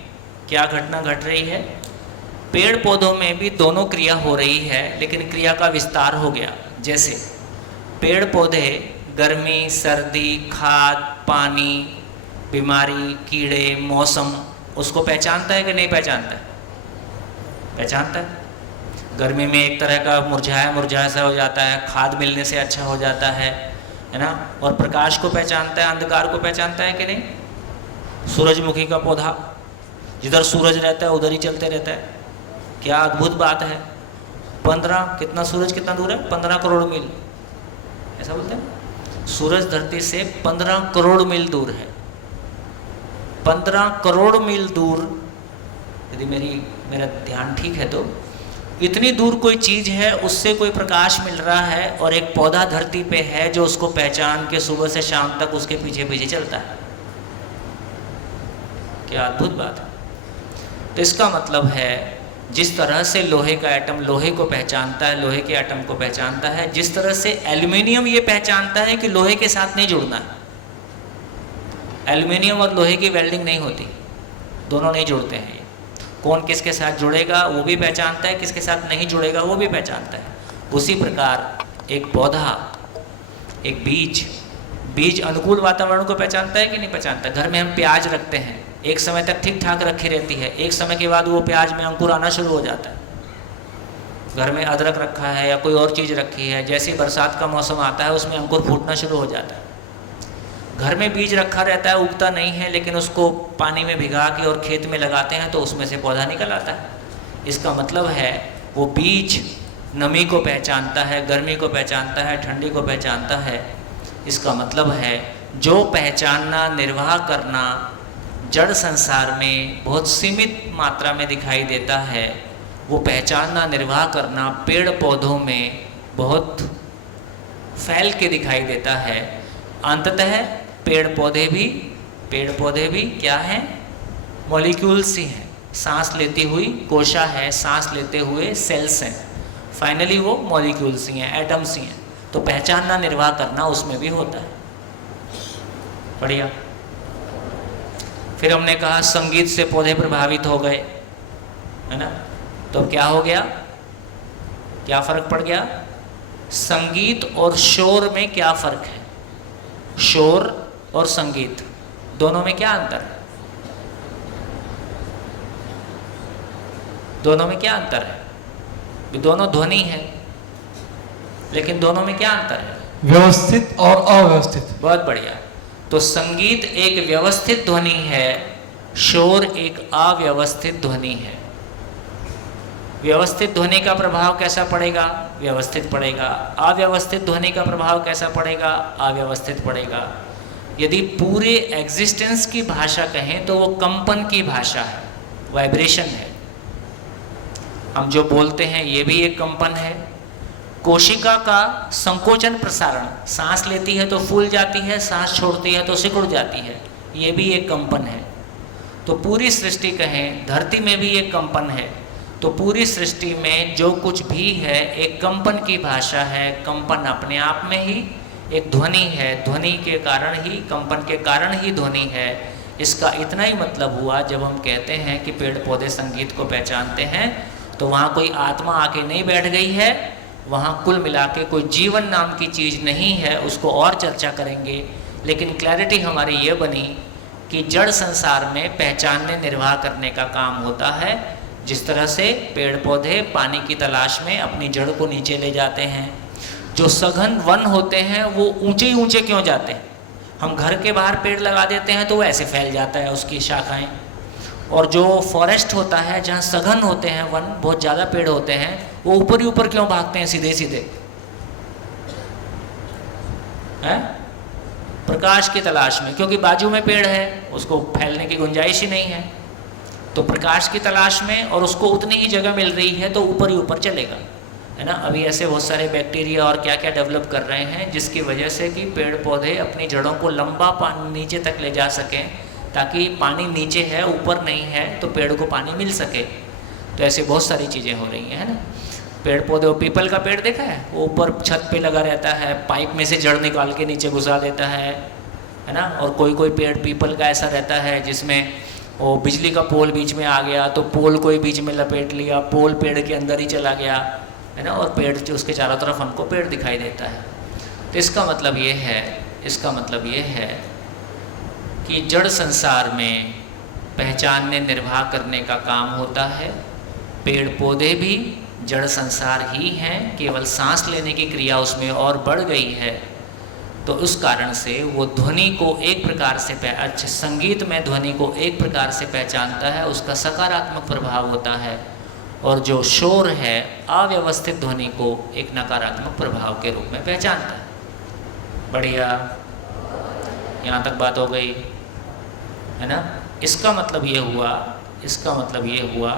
क्या घटना घट रही है? पेड़ पौधों में भी दोनों क्रिया हो रही है, लेकिन क्रिया का विस्तार हो गया। जैसे पेड़ पौधे गर्मी, सर्दी, खाद, पानी, बीमारी, कीड़े, मौसम, उसको पहचानता है कि नहीं पहचानता है? पहचानता है। गर्मी में एक तरह का मुरझाया मुरझाया सा हो जाता है, खाद मिलने से अच्छा हो जाता है ना। और प्रकाश को पहचानता है, अंधकार को पहचानता है कि नहीं? सूरजमुखी का पौधा, जिधर सूरज रहता है उधर ही चलते रहता है। क्या अद्भुत बात है। 15 कितना सूरज कितना दूर है? 15 करोड़ मील, ऐसा बोलते हैं। सूरज धरती से 15 करोड़ मील दूर है। 15 करोड़ मील दूर, यदि मेरा ध्यान ठीक है तो इतनी दूर कोई चीज़ है, उससे कोई प्रकाश मिल रहा है, और एक पौधा धरती पे है जो उसको पहचान के सुबह से शाम तक उसके पीछे पीछे चलता है। क्या अद्भुत बात है। तो इसका मतलब है जिस तरह से लोहे का एटम लोहे को पहचानता है, लोहे के एटम को पहचानता है, जिस तरह से एल्युमिनियम ये पहचानता है कि लोहे के साथ नहीं जुड़ना है। एल्युमिनियम और लोहे की वेल्डिंग नहीं होती, दोनों नहीं जुड़ते हैं। कौन किसके साथ जुड़ेगा वो भी पहचानता है, किसके साथ नहीं जुड़ेगा वो भी पहचानता है। उसी प्रकार एक पौधा, एक बीज अनुकूल वातावरण को पहचानता है कि नहीं पहचानता? घर में हम प्याज रखते हैं, एक समय तक ठीक ठाक रखी रहती है, एक समय के बाद वो प्याज में अंकुर आना शुरू हो जाता है। घर में अदरक रखा है या कोई और चीज़ रखी है, जैसे बरसात का मौसम आता है उसमें अंकुर फूटना शुरू हो जाता है। घर में बीज रखा रहता है, उगता नहीं है, लेकिन उसको पानी में भिगा के और खेत में लगाते हैं तो उसमें से पौधा निकल आता है। इसका मतलब है वो बीज नमी को पहचानता है, गर्मी को पहचानता है, ठंडी को पहचानता है। इसका मतलब है जो पहचानना, निर्वाह करना जड़ संसार में बहुत सीमित मात्रा में दिखाई देता है, वो पहचानना, निर्वाह करना पेड़ पौधों में बहुत फैल के दिखाई देता है। अंततः पेड़ पौधे भी क्या हैं? मॉलिक्यूल्स ही हैं। सांस लेती हुई कोशा है, सांस लेते हुए सेल्स हैं, फाइनली वो मॉलिक्यूल्स ही हैं, एटम्स ही हैं। तो पहचानना, निर्वाह करना उसमें भी होता है। बढ़िया। फिर हमने कहा संगीत से पौधे प्रभावित हो गए, है ना? तो क्या हो गया? क्या फर्क पड़ गया? संगीत और शोर में क्या फर्क है? शोर और संगीत दोनों में क्या अंतर है? दोनों में क्या अंतर है? दोनों ध्वनि है, लेकिन दोनों में क्या अंतर है? व्यवस्थित और अव्यवस्थित। बहुत बढ़िया। तो संगीत एक व्यवस्थित ध्वनि है, शोर एक अव्यवस्थित ध्वनि है। व्यवस्थित ध्वनि का प्रभाव कैसा पड़ेगा? व्यवस्थित पड़ेगा। अव्यवस्थित ध्वनि का प्रभाव कैसा पड़ेगा? अव्यवस्थित पड़ेगा। यदि पूरे एग्जिस्टेंस की भाषा कहें तो वो कंपन की भाषा है, वाइब्रेशन है। हम जो बोलते हैं ये भी एक कंपन है। कोशिका का संकोचन प्रसारण, सांस लेती है तो फूल जाती है, सांस छोड़ती है तो सिकुड़ जाती है, ये भी एक कंपन है। तो पूरी सृष्टि कहें, धरती में भी एक कंपन है। तो पूरी सृष्टि में जो कुछ भी है एक कंपन की भाषा है। कंपन अपने आप में ही एक ध्वनि है, ध्वनि के कारण ही, कंपन के कारण ही ध्वनि है। इसका इतना ही मतलब हुआ, जब हम कहते हैं कि पेड़ पौधे संगीत को पहचानते हैं, तो वहाँ कोई आत्मा आके नहीं बैठ गई है, वहाँ कुल मिला के कोई जीवन नाम की चीज़ नहीं है। उसको और चर्चा करेंगे, लेकिन क्लैरिटी हमारी ये बनी कि जड़ संसार में पहचानने, निर्वाह करने का काम होता है। जिस तरह से पेड़ पौधे पानी की तलाश में अपनी जड़ को नीचे ले जाते हैं। जो सघन वन होते हैं वो ऊंचे ऊंचे क्यों जाते हैं? हम घर के बाहर पेड़ लगा देते हैं तो वो ऐसे फैल जाता है उसकी शाखाएं। और जो फॉरेस्ट होता है, जहाँ सघन होते हैं वन, बहुत ज़्यादा पेड़ होते हैं, वो ऊपर ही ऊपर क्यों भागते हैं सीधे सीधे? हैं? प्रकाश की तलाश में, क्योंकि बाजू में पेड़ है, उसको फैलने की गुंजाइश ही नहीं है। तो प्रकाश की तलाश में, और उसको उतनी ही जगह मिल रही है तो ऊपर ही ऊपर चलेगा, है ना? अभी ऐसे बहुत सारे बैक्टीरिया और क्या क्या डेवलप कर रहे हैं, जिसकी वजह से कि पेड़ पौधे अपनी जड़ों को लंबा पानी नीचे तक ले जा सकें, ताकि पानी नीचे है, ऊपर नहीं है, तो पेड़ को पानी मिल सके। तो ऐसे बहुत सारी चीज़ें हो रही हैं, है ना? पेड़ पौधे, वो पीपल का पेड़ देखा है, वो ऊपर छत पे लगा रहता है, पाइप में से जड़ निकाल के नीचे घुसा देता है ना? और कोई कोई पेड़ पीपल का ऐसा रहता है जिसमें वो बिजली का पोल बीच में आ गया तो पोल को ही बीच में लपेट लिया, पोल पेड़ के अंदर ही चला गया, है ना? और पेड़ जो उसके चारों तरफ हमको पेड़ दिखाई देता है। तो इसका मतलब ये है कि जड़ संसार में पहचानने, निर्वाह करने का काम होता है। पेड़ पौधे भी जड़ संसार ही हैं, केवल सांस लेने की क्रिया उसमें और बढ़ गई है। तो उस कारण से वो ध्वनि को एक प्रकार से संगीत में ध्वनि को एक प्रकार से पहचानता है, उसका सकारात्मक प्रभाव होता है। और जो शोर है, अव्यवस्थित ध्वनि को एक नकारात्मक प्रभाव के रूप में पहचानता है। बढ़िया, यहाँ तक बात हो गई, है ना? इसका मतलब ये हुआ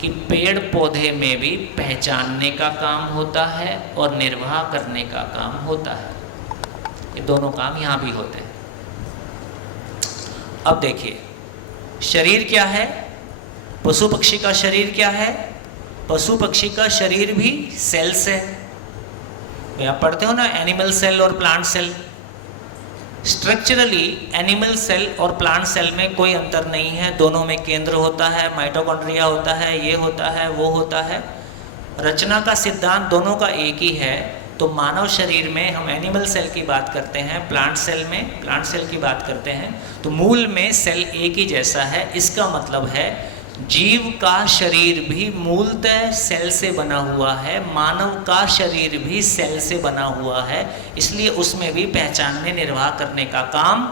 कि पेड़ पौधे में भी पहचानने का काम होता है और निर्वाह करने का काम होता है। ये दोनों काम यहाँ भी होते हैं। अब देखिए, शरीर क्या है? पशु पक्षी का शरीर क्या है? पशु पक्षी का शरीर भी सेल्स है। आप पढ़ते हो ना, एनिमल सेल और plant cell. Structurally animal cell और प्लांट सेल में कोई अंतर नहीं है, दोनों में केंद्र होता है, माइटोकॉन्ड्रिया होता है, ये होता है, वो होता है। रचना का सिद्धांत दोनों का एक ही है। तो मानव शरीर में हम एनिमल सेल की बात करते हैं, प्लांट सेल की बात करते हैं, तो मूल में सेल एक ही जैसा है। इसका मतलब है जीव का शरीर भी मूलतः सेल से बना हुआ है, मानव का शरीर भी सेल से बना हुआ है, इसलिए उसमें भी पहचानने, निर्वाह करने का काम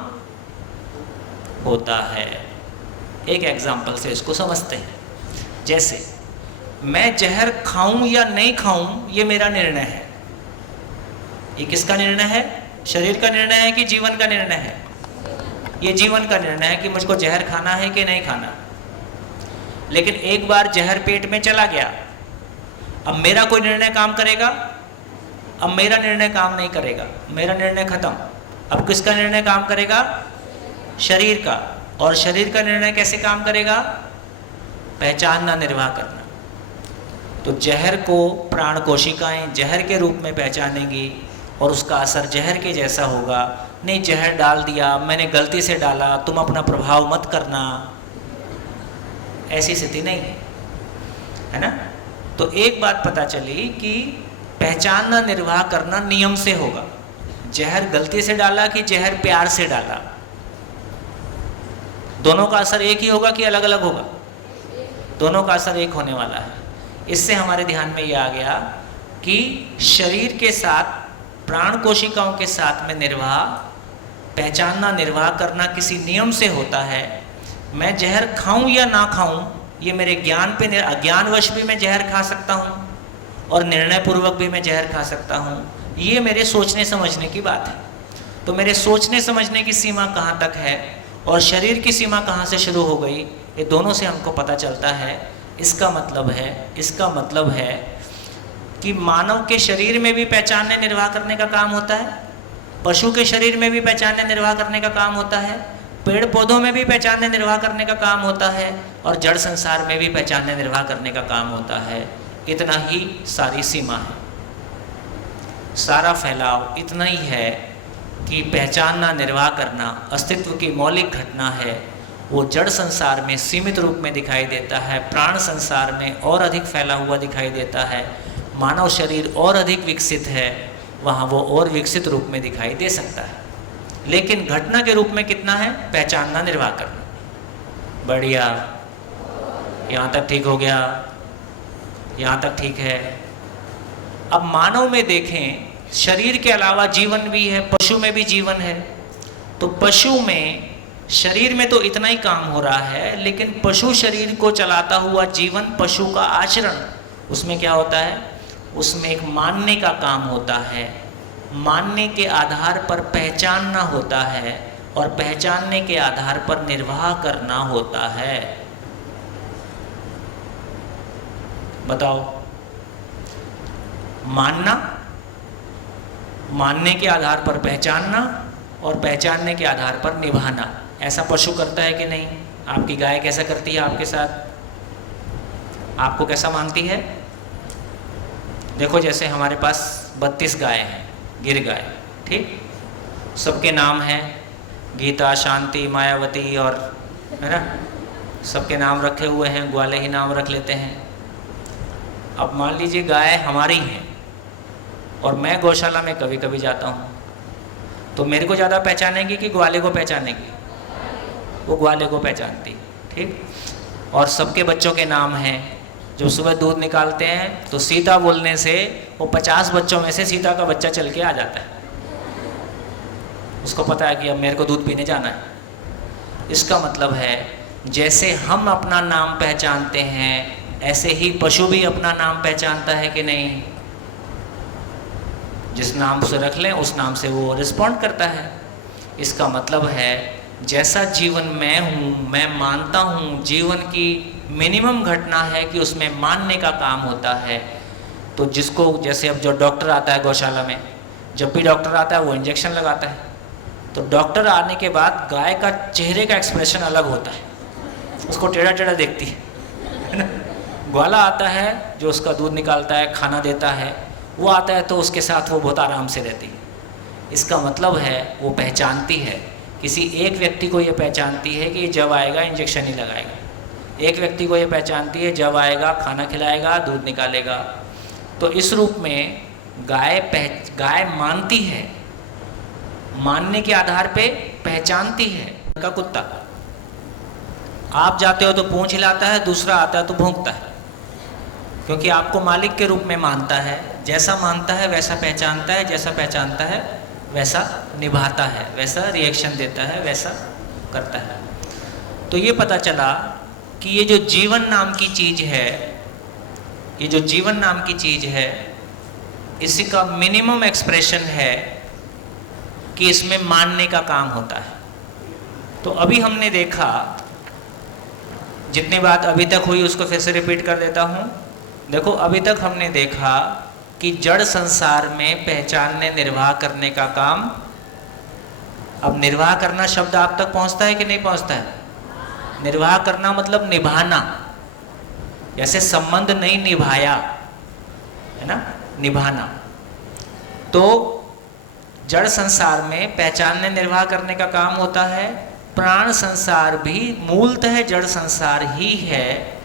होता है। एक एग्जाम्पल से इसको समझते हैं। जैसे मैं जहर खाऊं या नहीं खाऊं ये मेरा निर्णय है। ये किसका निर्णय है? शरीर का निर्णय है कि जीवन का निर्णय है? ये जीवन का निर्णय है कि मुझको जहर खाना है कि नहीं खाना। लेकिन एक बार जहर पेट में चला गया, अब मेरा कोई निर्णय काम करेगा? अब मेरा निर्णय काम नहीं करेगा, मेरा निर्णय खत्म। अब किसका निर्णय काम करेगा? शरीर का। और शरीर का निर्णय कैसे काम करेगा? पहचानना, निर्वाह करना। तो जहर को प्राण कोशिकाएं जहर के रूप में पहचानेंगी और उसका असर जहर के जैसा होगा। नहीं, जहर डाल दिया, मैंने गलती से डाला, तुम अपना प्रभाव मत करना, ऐसी स्थिति नहीं है ना। तो एक बात पता चली कि पहचानना, निर्वाह करना नियम से होगा। जहर गलती से डाला कि जहर प्यार से डाला, दोनों का असर एक ही होगा कि अलग अलग होगा? दोनों का असर एक होने वाला है। इससे हमारे ध्यान में ये आ गया कि शरीर के साथ, प्राण कोशिकाओं के साथ में निर्वाह, पहचानना, निर्वाह करना किसी नियम से होता है। मैं जहर खाऊं या ना खाऊं, ये मेरे ज्ञान पे, अज्ञानवश भी मैं जहर खा सकता हूं और निर्णय पूर्वक भी मैं जहर खा सकता हूं। ये मेरे सोचने समझने की बात है। तो मेरे सोचने समझने की सीमा कहाँ तक है और शरीर की सीमा कहाँ से शुरू हो गई, ये दोनों से हमको पता चलता है। इसका मतलब है कि मानव के शरीर में भी पहचानने, निर्वाह करने का काम होता है, पशु के शरीर में भी पहचानने, निर्वाह करने का काम होता है, पेड़ पौधों में भी पहचानने, निर्वाह करने का काम होता है, और जड़ संसार में भी पहचानने, निर्वाह करने का काम होता है। इतना ही सारी सीमा है, सारा फैलाव इतना ही है कि पहचानना, निर्वाह करना अस्तित्व की मौलिक घटना है। वो जड़ संसार में सीमित रूप में दिखाई देता है, प्राण संसार में और अधिक फैला हुआ दिखाई देता है, मानव शरीर और अधिक विकसित है, वहाँ वो और विकसित रूप में दिखाई दे सकता है। लेकिन घटना के रूप में कितना है? पहचानना, निर्वाह करना। बढ़िया, यहाँ तक ठीक हो गया, यहाँ तक ठीक है। अब मानव में देखें, शरीर के अलावा जीवन भी है, पशु में भी जीवन है। तो पशु में, शरीर में तो इतना ही काम हो रहा है, लेकिन पशु शरीर को चलाता हुआ जीवन, पशु का आचरण, उसमें क्या होता है? उसमें एक मानने का काम होता है, मानने के आधार पर पहचानना होता है और पहचानने के आधार पर निर्वाह करना होता है। बताओ, मानना, मानने के आधार पर पहचानना और पहचानने के आधार पर निभाना, ऐसा पशु करता है कि नहीं? आपकी गाय कैसा करती है आपके साथ? आपको कैसा मानती है? देखो, जैसे हमारे पास 32 गाय हैं, गिर गाय, ठीक, सबके नाम हैं, गीता, शांति, मायावती, और है ना, सबके नाम रखे हुए हैं, ग्वाले ही नाम रख लेते हैं। अब मान लीजिए गाय हमारी हैं और मैं गौशाला में कभी कभी जाता हूँ, तो मेरे को ज़्यादा पहचानेगी कि ग्वाले को पहचानेगी? वो ग्वाले को पहचानती, ठीक। और सबके बच्चों के नाम हैं, जो सुबह दूध निकालते हैं तो सीता बोलने से वो 50 बच्चों में से सीता का बच्चा चल के आ जाता है, उसको पता है कि अब मेरे को दूध पीने जाना है। इसका मतलब है जैसे हम अपना नाम पहचानते हैं, ऐसे ही पशु भी अपना नाम पहचानता है कि नहीं? जिस नाम से रख लें उस नाम से वो रिस्पॉन्ड करता है। इसका मतलब है जैसा जीवन मैं हूँ, मैं मानता हूँ, जीवन की मिनिमम घटना है कि उसमें मानने का काम होता है। तो जिसको, जैसे अब जो डॉक्टर आता है गौशाला में, जब भी डॉक्टर आता है वो इंजेक्शन लगाता है, तो डॉक्टर आने के बाद गाय का चेहरे का एक्सप्रेशन अलग होता है, उसको टेढ़ा टेढ़ा देखती है ना। ग्वाला आता है जो उसका दूध निकालता है, खाना देता है, वो आता है तो उसके साथ वो बहुत आराम से रहती है। इसका मतलब है वो पहचानती है, किसी एक व्यक्ति को ये पहचानती है कि जब आएगा इंजेक्शन ही लगाएगा, एक व्यक्ति को ये पहचानती है जब आएगा खाना खिलाएगा, दूध निकालेगा। तो इस रूप में गाय मानती है, मानने के आधार पे पहचानती है। का कुत्ता, आप जाते हो तो पूंछ हिलाता है, दूसरा आता है तो भौंकता है, क्योंकि आपको मालिक के रूप में मानता है। जैसा मानता है वैसा पहचानता है, जैसा पहचानता है वैसा निभाता है, वैसा रिएक्शन देता है, वैसा करता है। तो ये पता चला कि ये जो जीवन नाम की चीज़ है, ये जो जीवन नाम की चीज है, इसी का मिनिमम एक्सप्रेशन है कि इसमें मानने का काम होता है। तो अभी हमने देखा, जितनी बात अभी तक हुई उसको फिर से रिपीट कर देता हूं। देखो, अभी तक हमने देखा कि जड़ संसार में पहचानने निर्वाह करने का काम। अब निर्वाह करना शब्द आप तक पहुंचता है कि नहीं पहुंचता है? निर्वाह करना मतलब निभाना, जैसे संबंध नहीं निभाया है ना, निभाना। तो जड़ संसार में पहचानने निर्वाह करने का काम होता है। प्राण संसार भी मूलतः जड़ संसार ही है।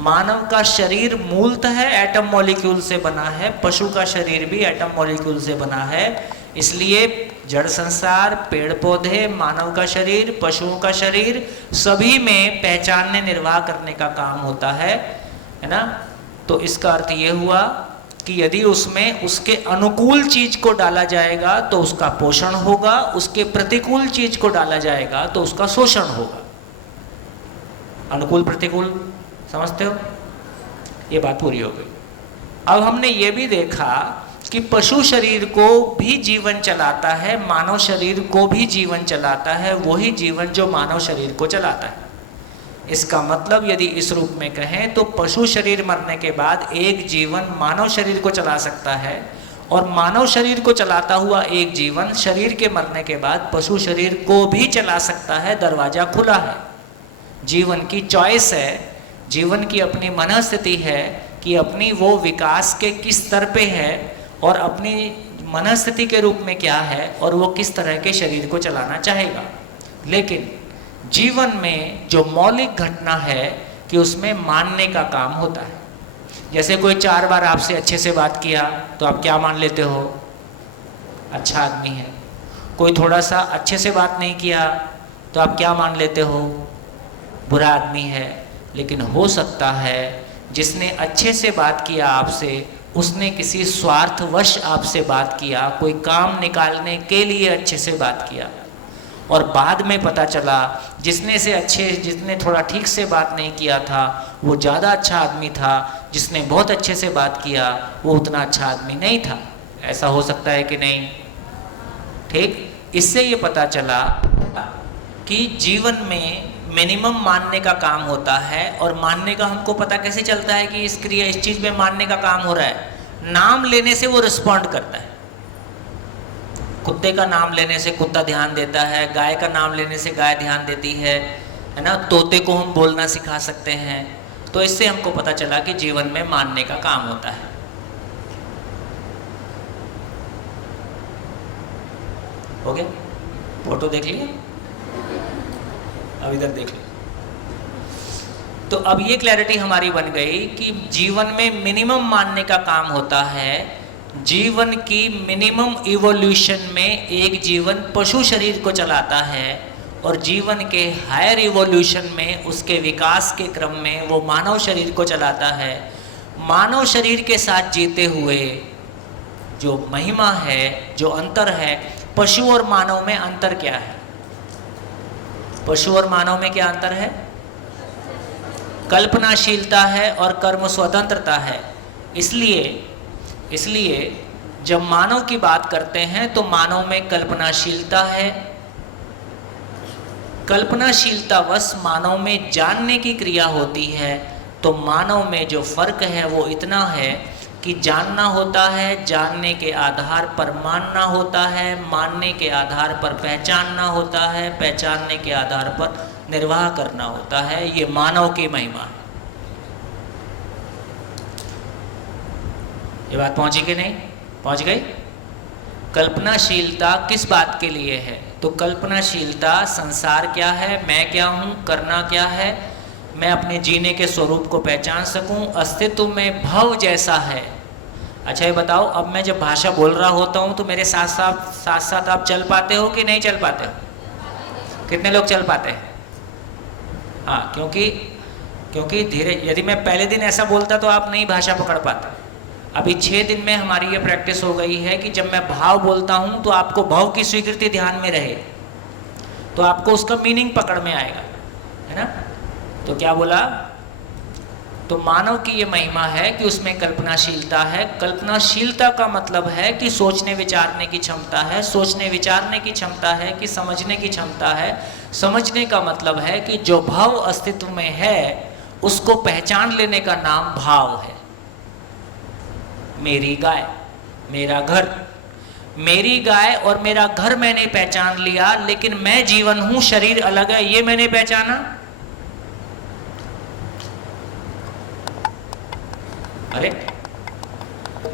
मानव का शरीर मूलतः एटम मॉलिक्यूल से बना है, पशु का शरीर भी एटम मॉलिक्यूल से बना है। इसलिए जड़ संसार, पेड़ पौधे, मानव का शरीर, पशुओं का शरीर, सभी में पहचानने निर्वाह करने का काम होता है ना। तो इसका अर्थ ये हुआ कि यदि उसमें उसके अनुकूल चीज को डाला जाएगा तो उसका पोषण होगा, उसके प्रतिकूल चीज को डाला जाएगा तो उसका शोषण होगा। अनुकूल प्रतिकूल समझते हो? ये बात पूरी हो गई। अब हमने ये भी देखा कि पशु शरीर को भी जीवन चलाता है, मानव शरीर को भी जीवन चलाता है वही जीवन जो मानव शरीर को चलाता है। इसका मतलब यदि इस रूप में कहें तो पशु शरीर मरने के बाद एक जीवन मानव शरीर को चला सकता है, और मानव शरीर को चलाता हुआ एक जीवन शरीर के मरने के बाद पशु शरीर को भी चला सकता है। दरवाजा खुला है, जीवन की चॉइस है, जीवन की अपनी मनस्थिति है कि अपनी वो विकास के किस स्तर पे है और अपनी मनस्थिति के रूप में क्या है और वो किस तरह के शरीर को चलाना चाहेगा। लेकिन जीवन में जो मौलिक घटना है कि उसमें मानने का काम होता है। जैसे कोई 4 बार आपसे अच्छे से बात किया तो आप क्या मान लेते हो? अच्छा आदमी है। कोई थोड़ा सा अच्छे से बात नहीं किया तो आप क्या मान लेते हो? बुरा आदमी है। लेकिन हो सकता है जिसने अच्छे से बात किया आपसे, उसने किसी स्वार्थवश आपसे बात किया, कोई काम निकालने के लिए अच्छे से बात किया, और बाद में पता चला जिसने थोड़ा ठीक से बात नहीं किया था वो ज़्यादा अच्छा आदमी था, जिसने बहुत अच्छे से बात किया वो उतना अच्छा आदमी नहीं था। ऐसा हो सकता है कि नहीं? ठीक, इससे ये पता चला कि जीवन में मिनिमम मानने का काम होता है। और मानने का हमको पता कैसे चलता है कि इस क्रिया, इस चीज़ में मानने का काम हो रहा है? नाम लेने से वो रिस्पॉन्ड करता है। कुत्ते का नाम लेने से कुत्ता ध्यान देता है, गाय का नाम लेने से गाय ध्यान देती है ना। तोते को हम बोलना सिखा सकते हैं। तो इससे हमको पता चला कि जीवन में मानने का काम होता है। हो गया? फोटो देख लिया? अब इधर देख लो। तो अब ये क्लैरिटी हमारी बन गई कि जीवन में मिनिमम मानने का काम होता है। जीवन की मिनिमम इवोल्यूशन में एक जीवन पशु शरीर को चलाता है, और जीवन के हायर इवोल्यूशन में, उसके विकास के क्रम में वो मानव शरीर को चलाता है। मानव शरीर के साथ जीते हुए जो महिमा है, जो अंतर है, पशु और मानव में अंतर क्या है? पशु और मानव में क्या अंतर है? कल्पनाशीलता है और कर्म स्वतंत्रता है। इसलिए जब मानव की बात करते हैं तो मानव में कल्पनाशीलता है। कल्पनाशीलतावश मानव में जानने की क्रिया होती है। तो मानव में जो फर्क है वो इतना है कि जानना होता है, जानने के आधार पर मानना होता है, मानने के आधार पर पहचानना होता है, पहचानने के आधार पर निर्वाह करना होता है। ये मानव की महिमा है। ये बात पहुंची कि नहीं? पहुंच गई? कल्पनाशीलता किस बात के लिए है? तो कल्पनाशीलता संसार क्या है, मैं क्या हूँ, करना क्या है, मैं अपने जीने के स्वरूप को पहचान सकूं, अस्तित्व में भव जैसा है। अच्छा ये बताओ, अब मैं जब भाषा बोल रहा होता हूं तो मेरे साथ साथ आप चल पाते हो कि नहीं चल पाते हो? कितने लोग चल पाते हैं? हाँ, क्योंकि धीरे, यदि मैं पहले दिन ऐसा बोलता तो आप नहीं भाषा पकड़ पाते। अभी 6 दिन में हमारी ये प्रैक्टिस हो गई है कि जब मैं भाव बोलता हूं तो आपको भाव की स्वीकृति ध्यान में रहे तो आपको उसका मीनिंग पकड़ में आएगा, है ना। तो क्या बोला? तो मानव की ये महिमा है कि उसमें कल्पनाशीलता है। कल्पनाशीलता का मतलब है कि सोचने विचारने की क्षमता है, सोचने विचारने की क्षमता है कि समझने की क्षमता है। समझने का मतलब है कि जो भाव अस्तित्व में है उसको पहचान लेने का नाम भाव है। मेरी गाय, मेरा घर, मेरी गाय और मेरा घर मैंने पहचान लिया, लेकिन मैं जीवन हूं, शरीर अलग है, ये मैंने पहचाना? अरे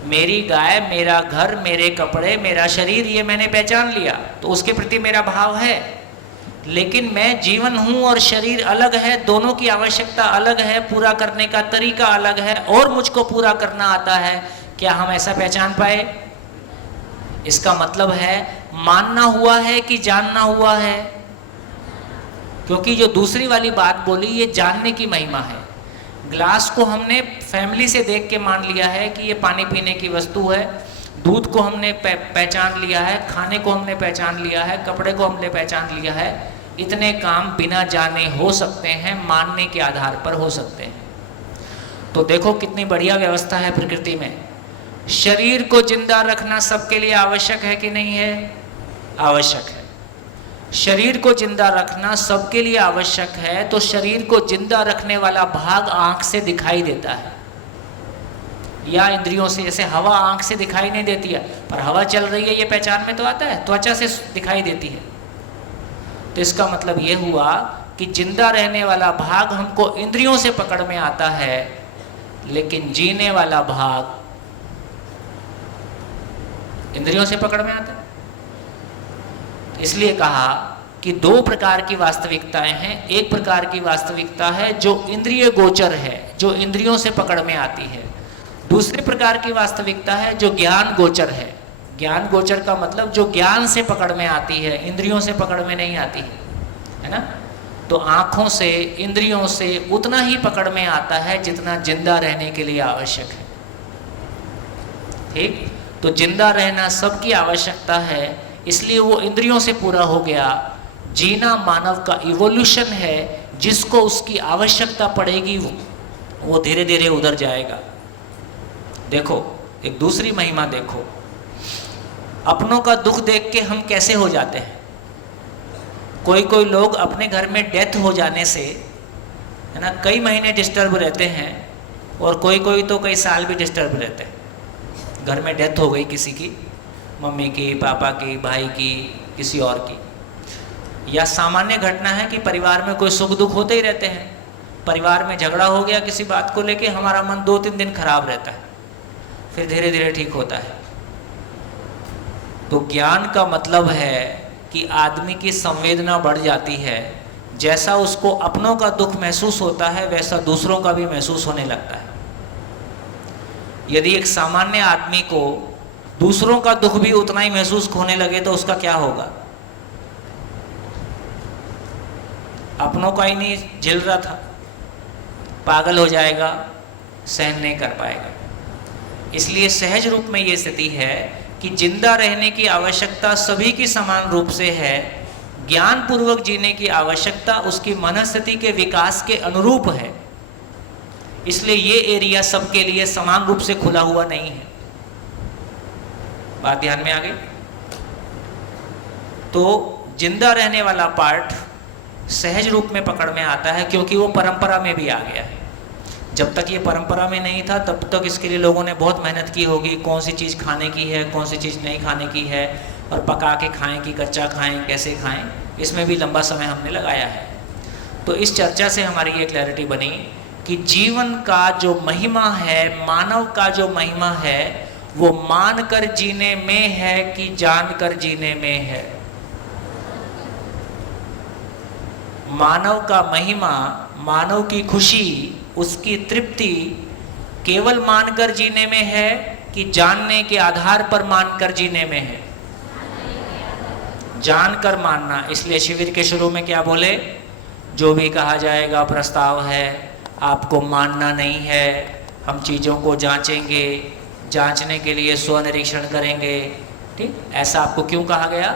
मेरी गाय, मेरा घर, मेरे कपड़े, मेरा शरीर, ये मैंने पहचान लिया, तो उसके प्रति मेरा भाव है। लेकिन मैं जीवन हूं और शरीर अलग है, दोनों की आवश्यकता अलग है, पूरा करने का तरीका अलग है और मुझको पूरा करना आता है। क्या हम ऐसा पहचान पाए? इसका मतलब है मानना हुआ है कि जानना हुआ है? क्योंकि जो दूसरी वाली बात बोली ये जानने की महिमा है। ग्लास को हमने फैमिली से देख के मान लिया है कि ये पानी पीने की वस्तु है, दूध को हमने पहचान लिया है, खाने को हमने पहचान लिया है, कपड़े को हमने पहचान लिया है। इतने काम बिना जाने हो सकते हैं, मानने के आधार पर हो सकते हैं। तो देखो कितनी बढ़िया व्यवस्था है प्रकृति में। शरीर को जिंदा रखना सबके लिए आवश्यक है कि नहीं है? आवश्यक है। शरीर को जिंदा रखना सबके लिए आवश्यक है, तो शरीर को जिंदा रखने वाला भाग आंख से दिखाई देता है या इंद्रियों से। जैसे हवा आंख से दिखाई नहीं देती है, पर हवा चल रही है ये पहचान में तो आता है, त्वचा से दिखाई देती है। तो इसका मतलब ये हुआ कि जिंदा रहने वाला भाग हमको इंद्रियों से पकड़ में आता है, लेकिन जीने वाला भाग इंद्रियों से पकड़ में आता है। इसलिए कहा कि दो प्रकार की वास्तविकताएं हैं। एक प्रकार की वास्तविकता है जो इंद्रिय गोचर है, जो इंद्रियों से पकड़ में आती है। दूसरे प्रकार की वास्तविकता है जो ज्ञान गोचर है। ज्ञान गोचर का मतलब जो ज्ञान से पकड़ में आती है, इंद्रियों से पकड़ में नहीं आती है ना। तो आंखों से, इंद्रियों से उतना ही पकड़ में आता है जितना जिंदा रहने के लिए आवश्यक है। ठीक, तो जिंदा रहना सबकी आवश्यकता है, इसलिए वो इंद्रियों से पूरा हो गया। जीना मानव का इवोल्यूशन है, जिसको उसकी आवश्यकता पड़ेगी वो धीरे धीरे उधर जाएगा। देखो एक दूसरी महिमा देखो, अपनों का दुख देख के हम कैसे हो जाते हैं। कोई कोई लोग अपने घर में डेथ हो जाने से, है ना, कई महीने डिस्टर्ब रहते हैं, और कोई कोई तो कई साल भी डिस्टर्ब रहते हैं। घर में डेथ हो गई किसी की, मम्मी की, पापा की, भाई की, किसी और की, या सामान्य घटना है कि परिवार में कोई सुख दुख होते ही रहते हैं। परिवार में झगड़ा हो गया किसी बात को लेके, हमारा मन 2-3 दिन खराब रहता है, फिर धीरे धीरे ठीक होता है। तो ज्ञान का मतलब है कि आदमी की संवेदना बढ़ जाती है। जैसा उसको अपनों का दुख महसूस होता है, वैसा दूसरों का भी महसूस होने लगता है। यदि एक सामान्य आदमी को दूसरों का दुख भी उतना ही महसूस होने लगे तो उसका क्या होगा? अपनों का ही नहीं झेल रहा था, पागल हो जाएगा, सहन नहीं कर पाएगा। इसलिए सहज रूप में ये स्थिति है कि जिंदा रहने की आवश्यकता सभी की समान रूप से है। ज्ञान पूर्वक जीने की आवश्यकता उसकी मनस्थिति के विकास के अनुरूप है। इसलिए ये एरिया सबके लिए समान रूप से खुला हुआ नहीं है। बात ध्यान में आ गई? तो जिंदा रहने वाला पार्ट सहज रूप में पकड़ में आता है, क्योंकि वो परंपरा में भी आ गया है। जब तक ये परंपरा में नहीं था तब तक इसके लिए लोगों ने बहुत मेहनत की होगी, कौन सी चीज़ खाने की है, कौन सी चीज़ नहीं खाने की है, और पका के खाएं कि कच्चा खाएं, कैसे खाएं, इसमें भी लंबा समय हमने लगाया है। तो इस चर्चा से हमारी ये क्लैरिटी बनी कि जीवन का जो महिमा है, मानव का जो महिमा है, वो मान कर जीने में है कि जान कर जीने में है। मानव का महिमा, मानव की खुशी, उसकी तृप्ति केवल मानकर जीने में है कि जानने के आधार पर मानकर जीने में है? जानकर मानना। इसलिए शिविर के शुरू में क्या बोले? जो भी कहा जाएगा प्रस्ताव है, आपको मानना नहीं है। हम चीज़ों को जांचेंगे, जांचने के लिए स्वनिरीक्षण करेंगे। ठीक, ऐसा आपको क्यों कहा गया?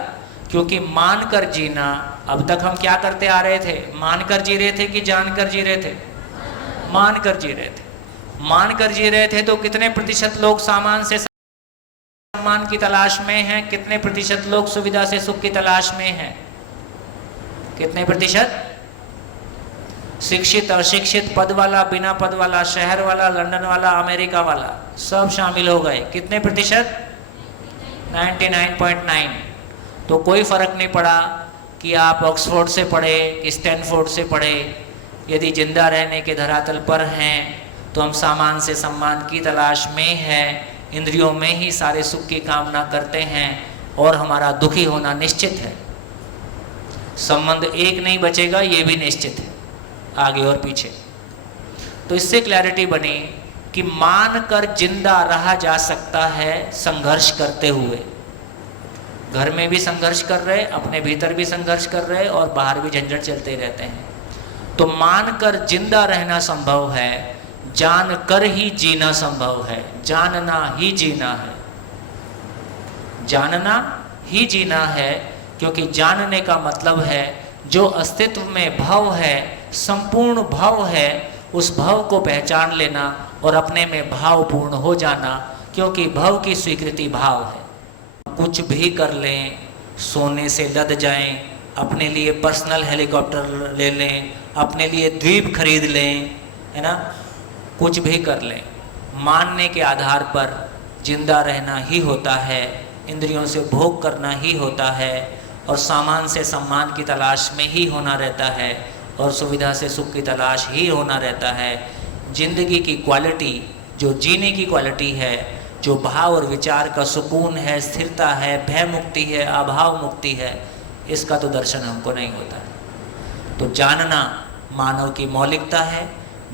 क्योंकि मानकर जीना, अब तक हम क्या करते आ रहे थे? मानकर जी रहे थे कि जानकर जी रहे थे? मानकर जी रहे थे। मान कर जी रहे थे तो कितने प्रतिशत लोग सामान से सम्मान की तलाश में हैं? कितने प्रतिशत लोग सुविधा से सुख की तलाश में हैं? कितने प्रतिशत? शिक्षित, अशिक्षित, पद वाला, बिना पद वाला, शहर वाला, लंदन वाला, अमेरिका वाला, सब शामिल हो गए। कितने प्रतिशत? 99.9। तो कोई फर्क नहीं पड़ा कि आप ऑक्सफोर्ड से पढ़े कि स्टैनफोर्ड से पढ़े। यदि जिंदा रहने के धरातल पर हैं तो हम सामान से सम्मान की तलाश में हैं, इंद्रियों में ही सारे सुख की कामना करते हैं और हमारा दुखी होना निश्चित है। संबंध एक नहीं बचेगा, ये भी निश्चित है, आगे और पीछे। तो इससे क्लैरिटी बनी कि मान कर जिंदा रहा जा सकता है संघर्ष करते हुए। घर में भी संघर्ष कर रहे, अपने भीतर भी संघर्ष कर रहे और बाहर भी झंझट चलते रहते हैं। तो मान कर जिंदा रहना संभव है, जान कर ही जीना संभव है। जानना ही जीना है, जानना ही जीना है, क्योंकि जानने का मतलब है जो अस्तित्व में भव है, संपूर्ण भव है, उस भव को पहचान लेना और अपने में भावपूर्ण हो जाना, क्योंकि भव की स्वीकृति भाव है। कुछ भी कर लें, सोने से लद जाएं, अपने लिए पर्सनल हेलीकॉप्टर ले लें, अपने लिए द्वीप खरीद लें, है ना, कुछ भी कर लें, मानने के आधार पर जिंदा रहना ही होता है, इंद्रियों से भोग करना ही होता है और सामान से सम्मान की तलाश में ही होना रहता है और सुविधा से सुख की तलाश ही होना रहता है। जिंदगी की क्वालिटी, जो जीने की क्वालिटी है, जो भाव और विचार का सुकून है, स्थिरता है, भय मुक्ति है, अभाव मुक्ति है, इसका तो दर्शन हमको नहीं होता है। तो जानना मानव की मौलिकता है,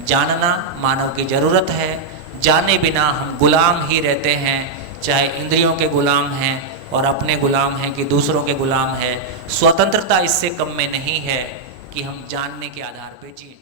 जानना मानव की ज़रूरत है। जाने बिना हम गुलाम ही रहते हैं, चाहे इंद्रियों के गुलाम हैं और अपने गुलाम हैं कि दूसरों के गुलाम है। स्वतंत्रता इससे कम में नहीं है कि हम जानने के आधार पे जिए।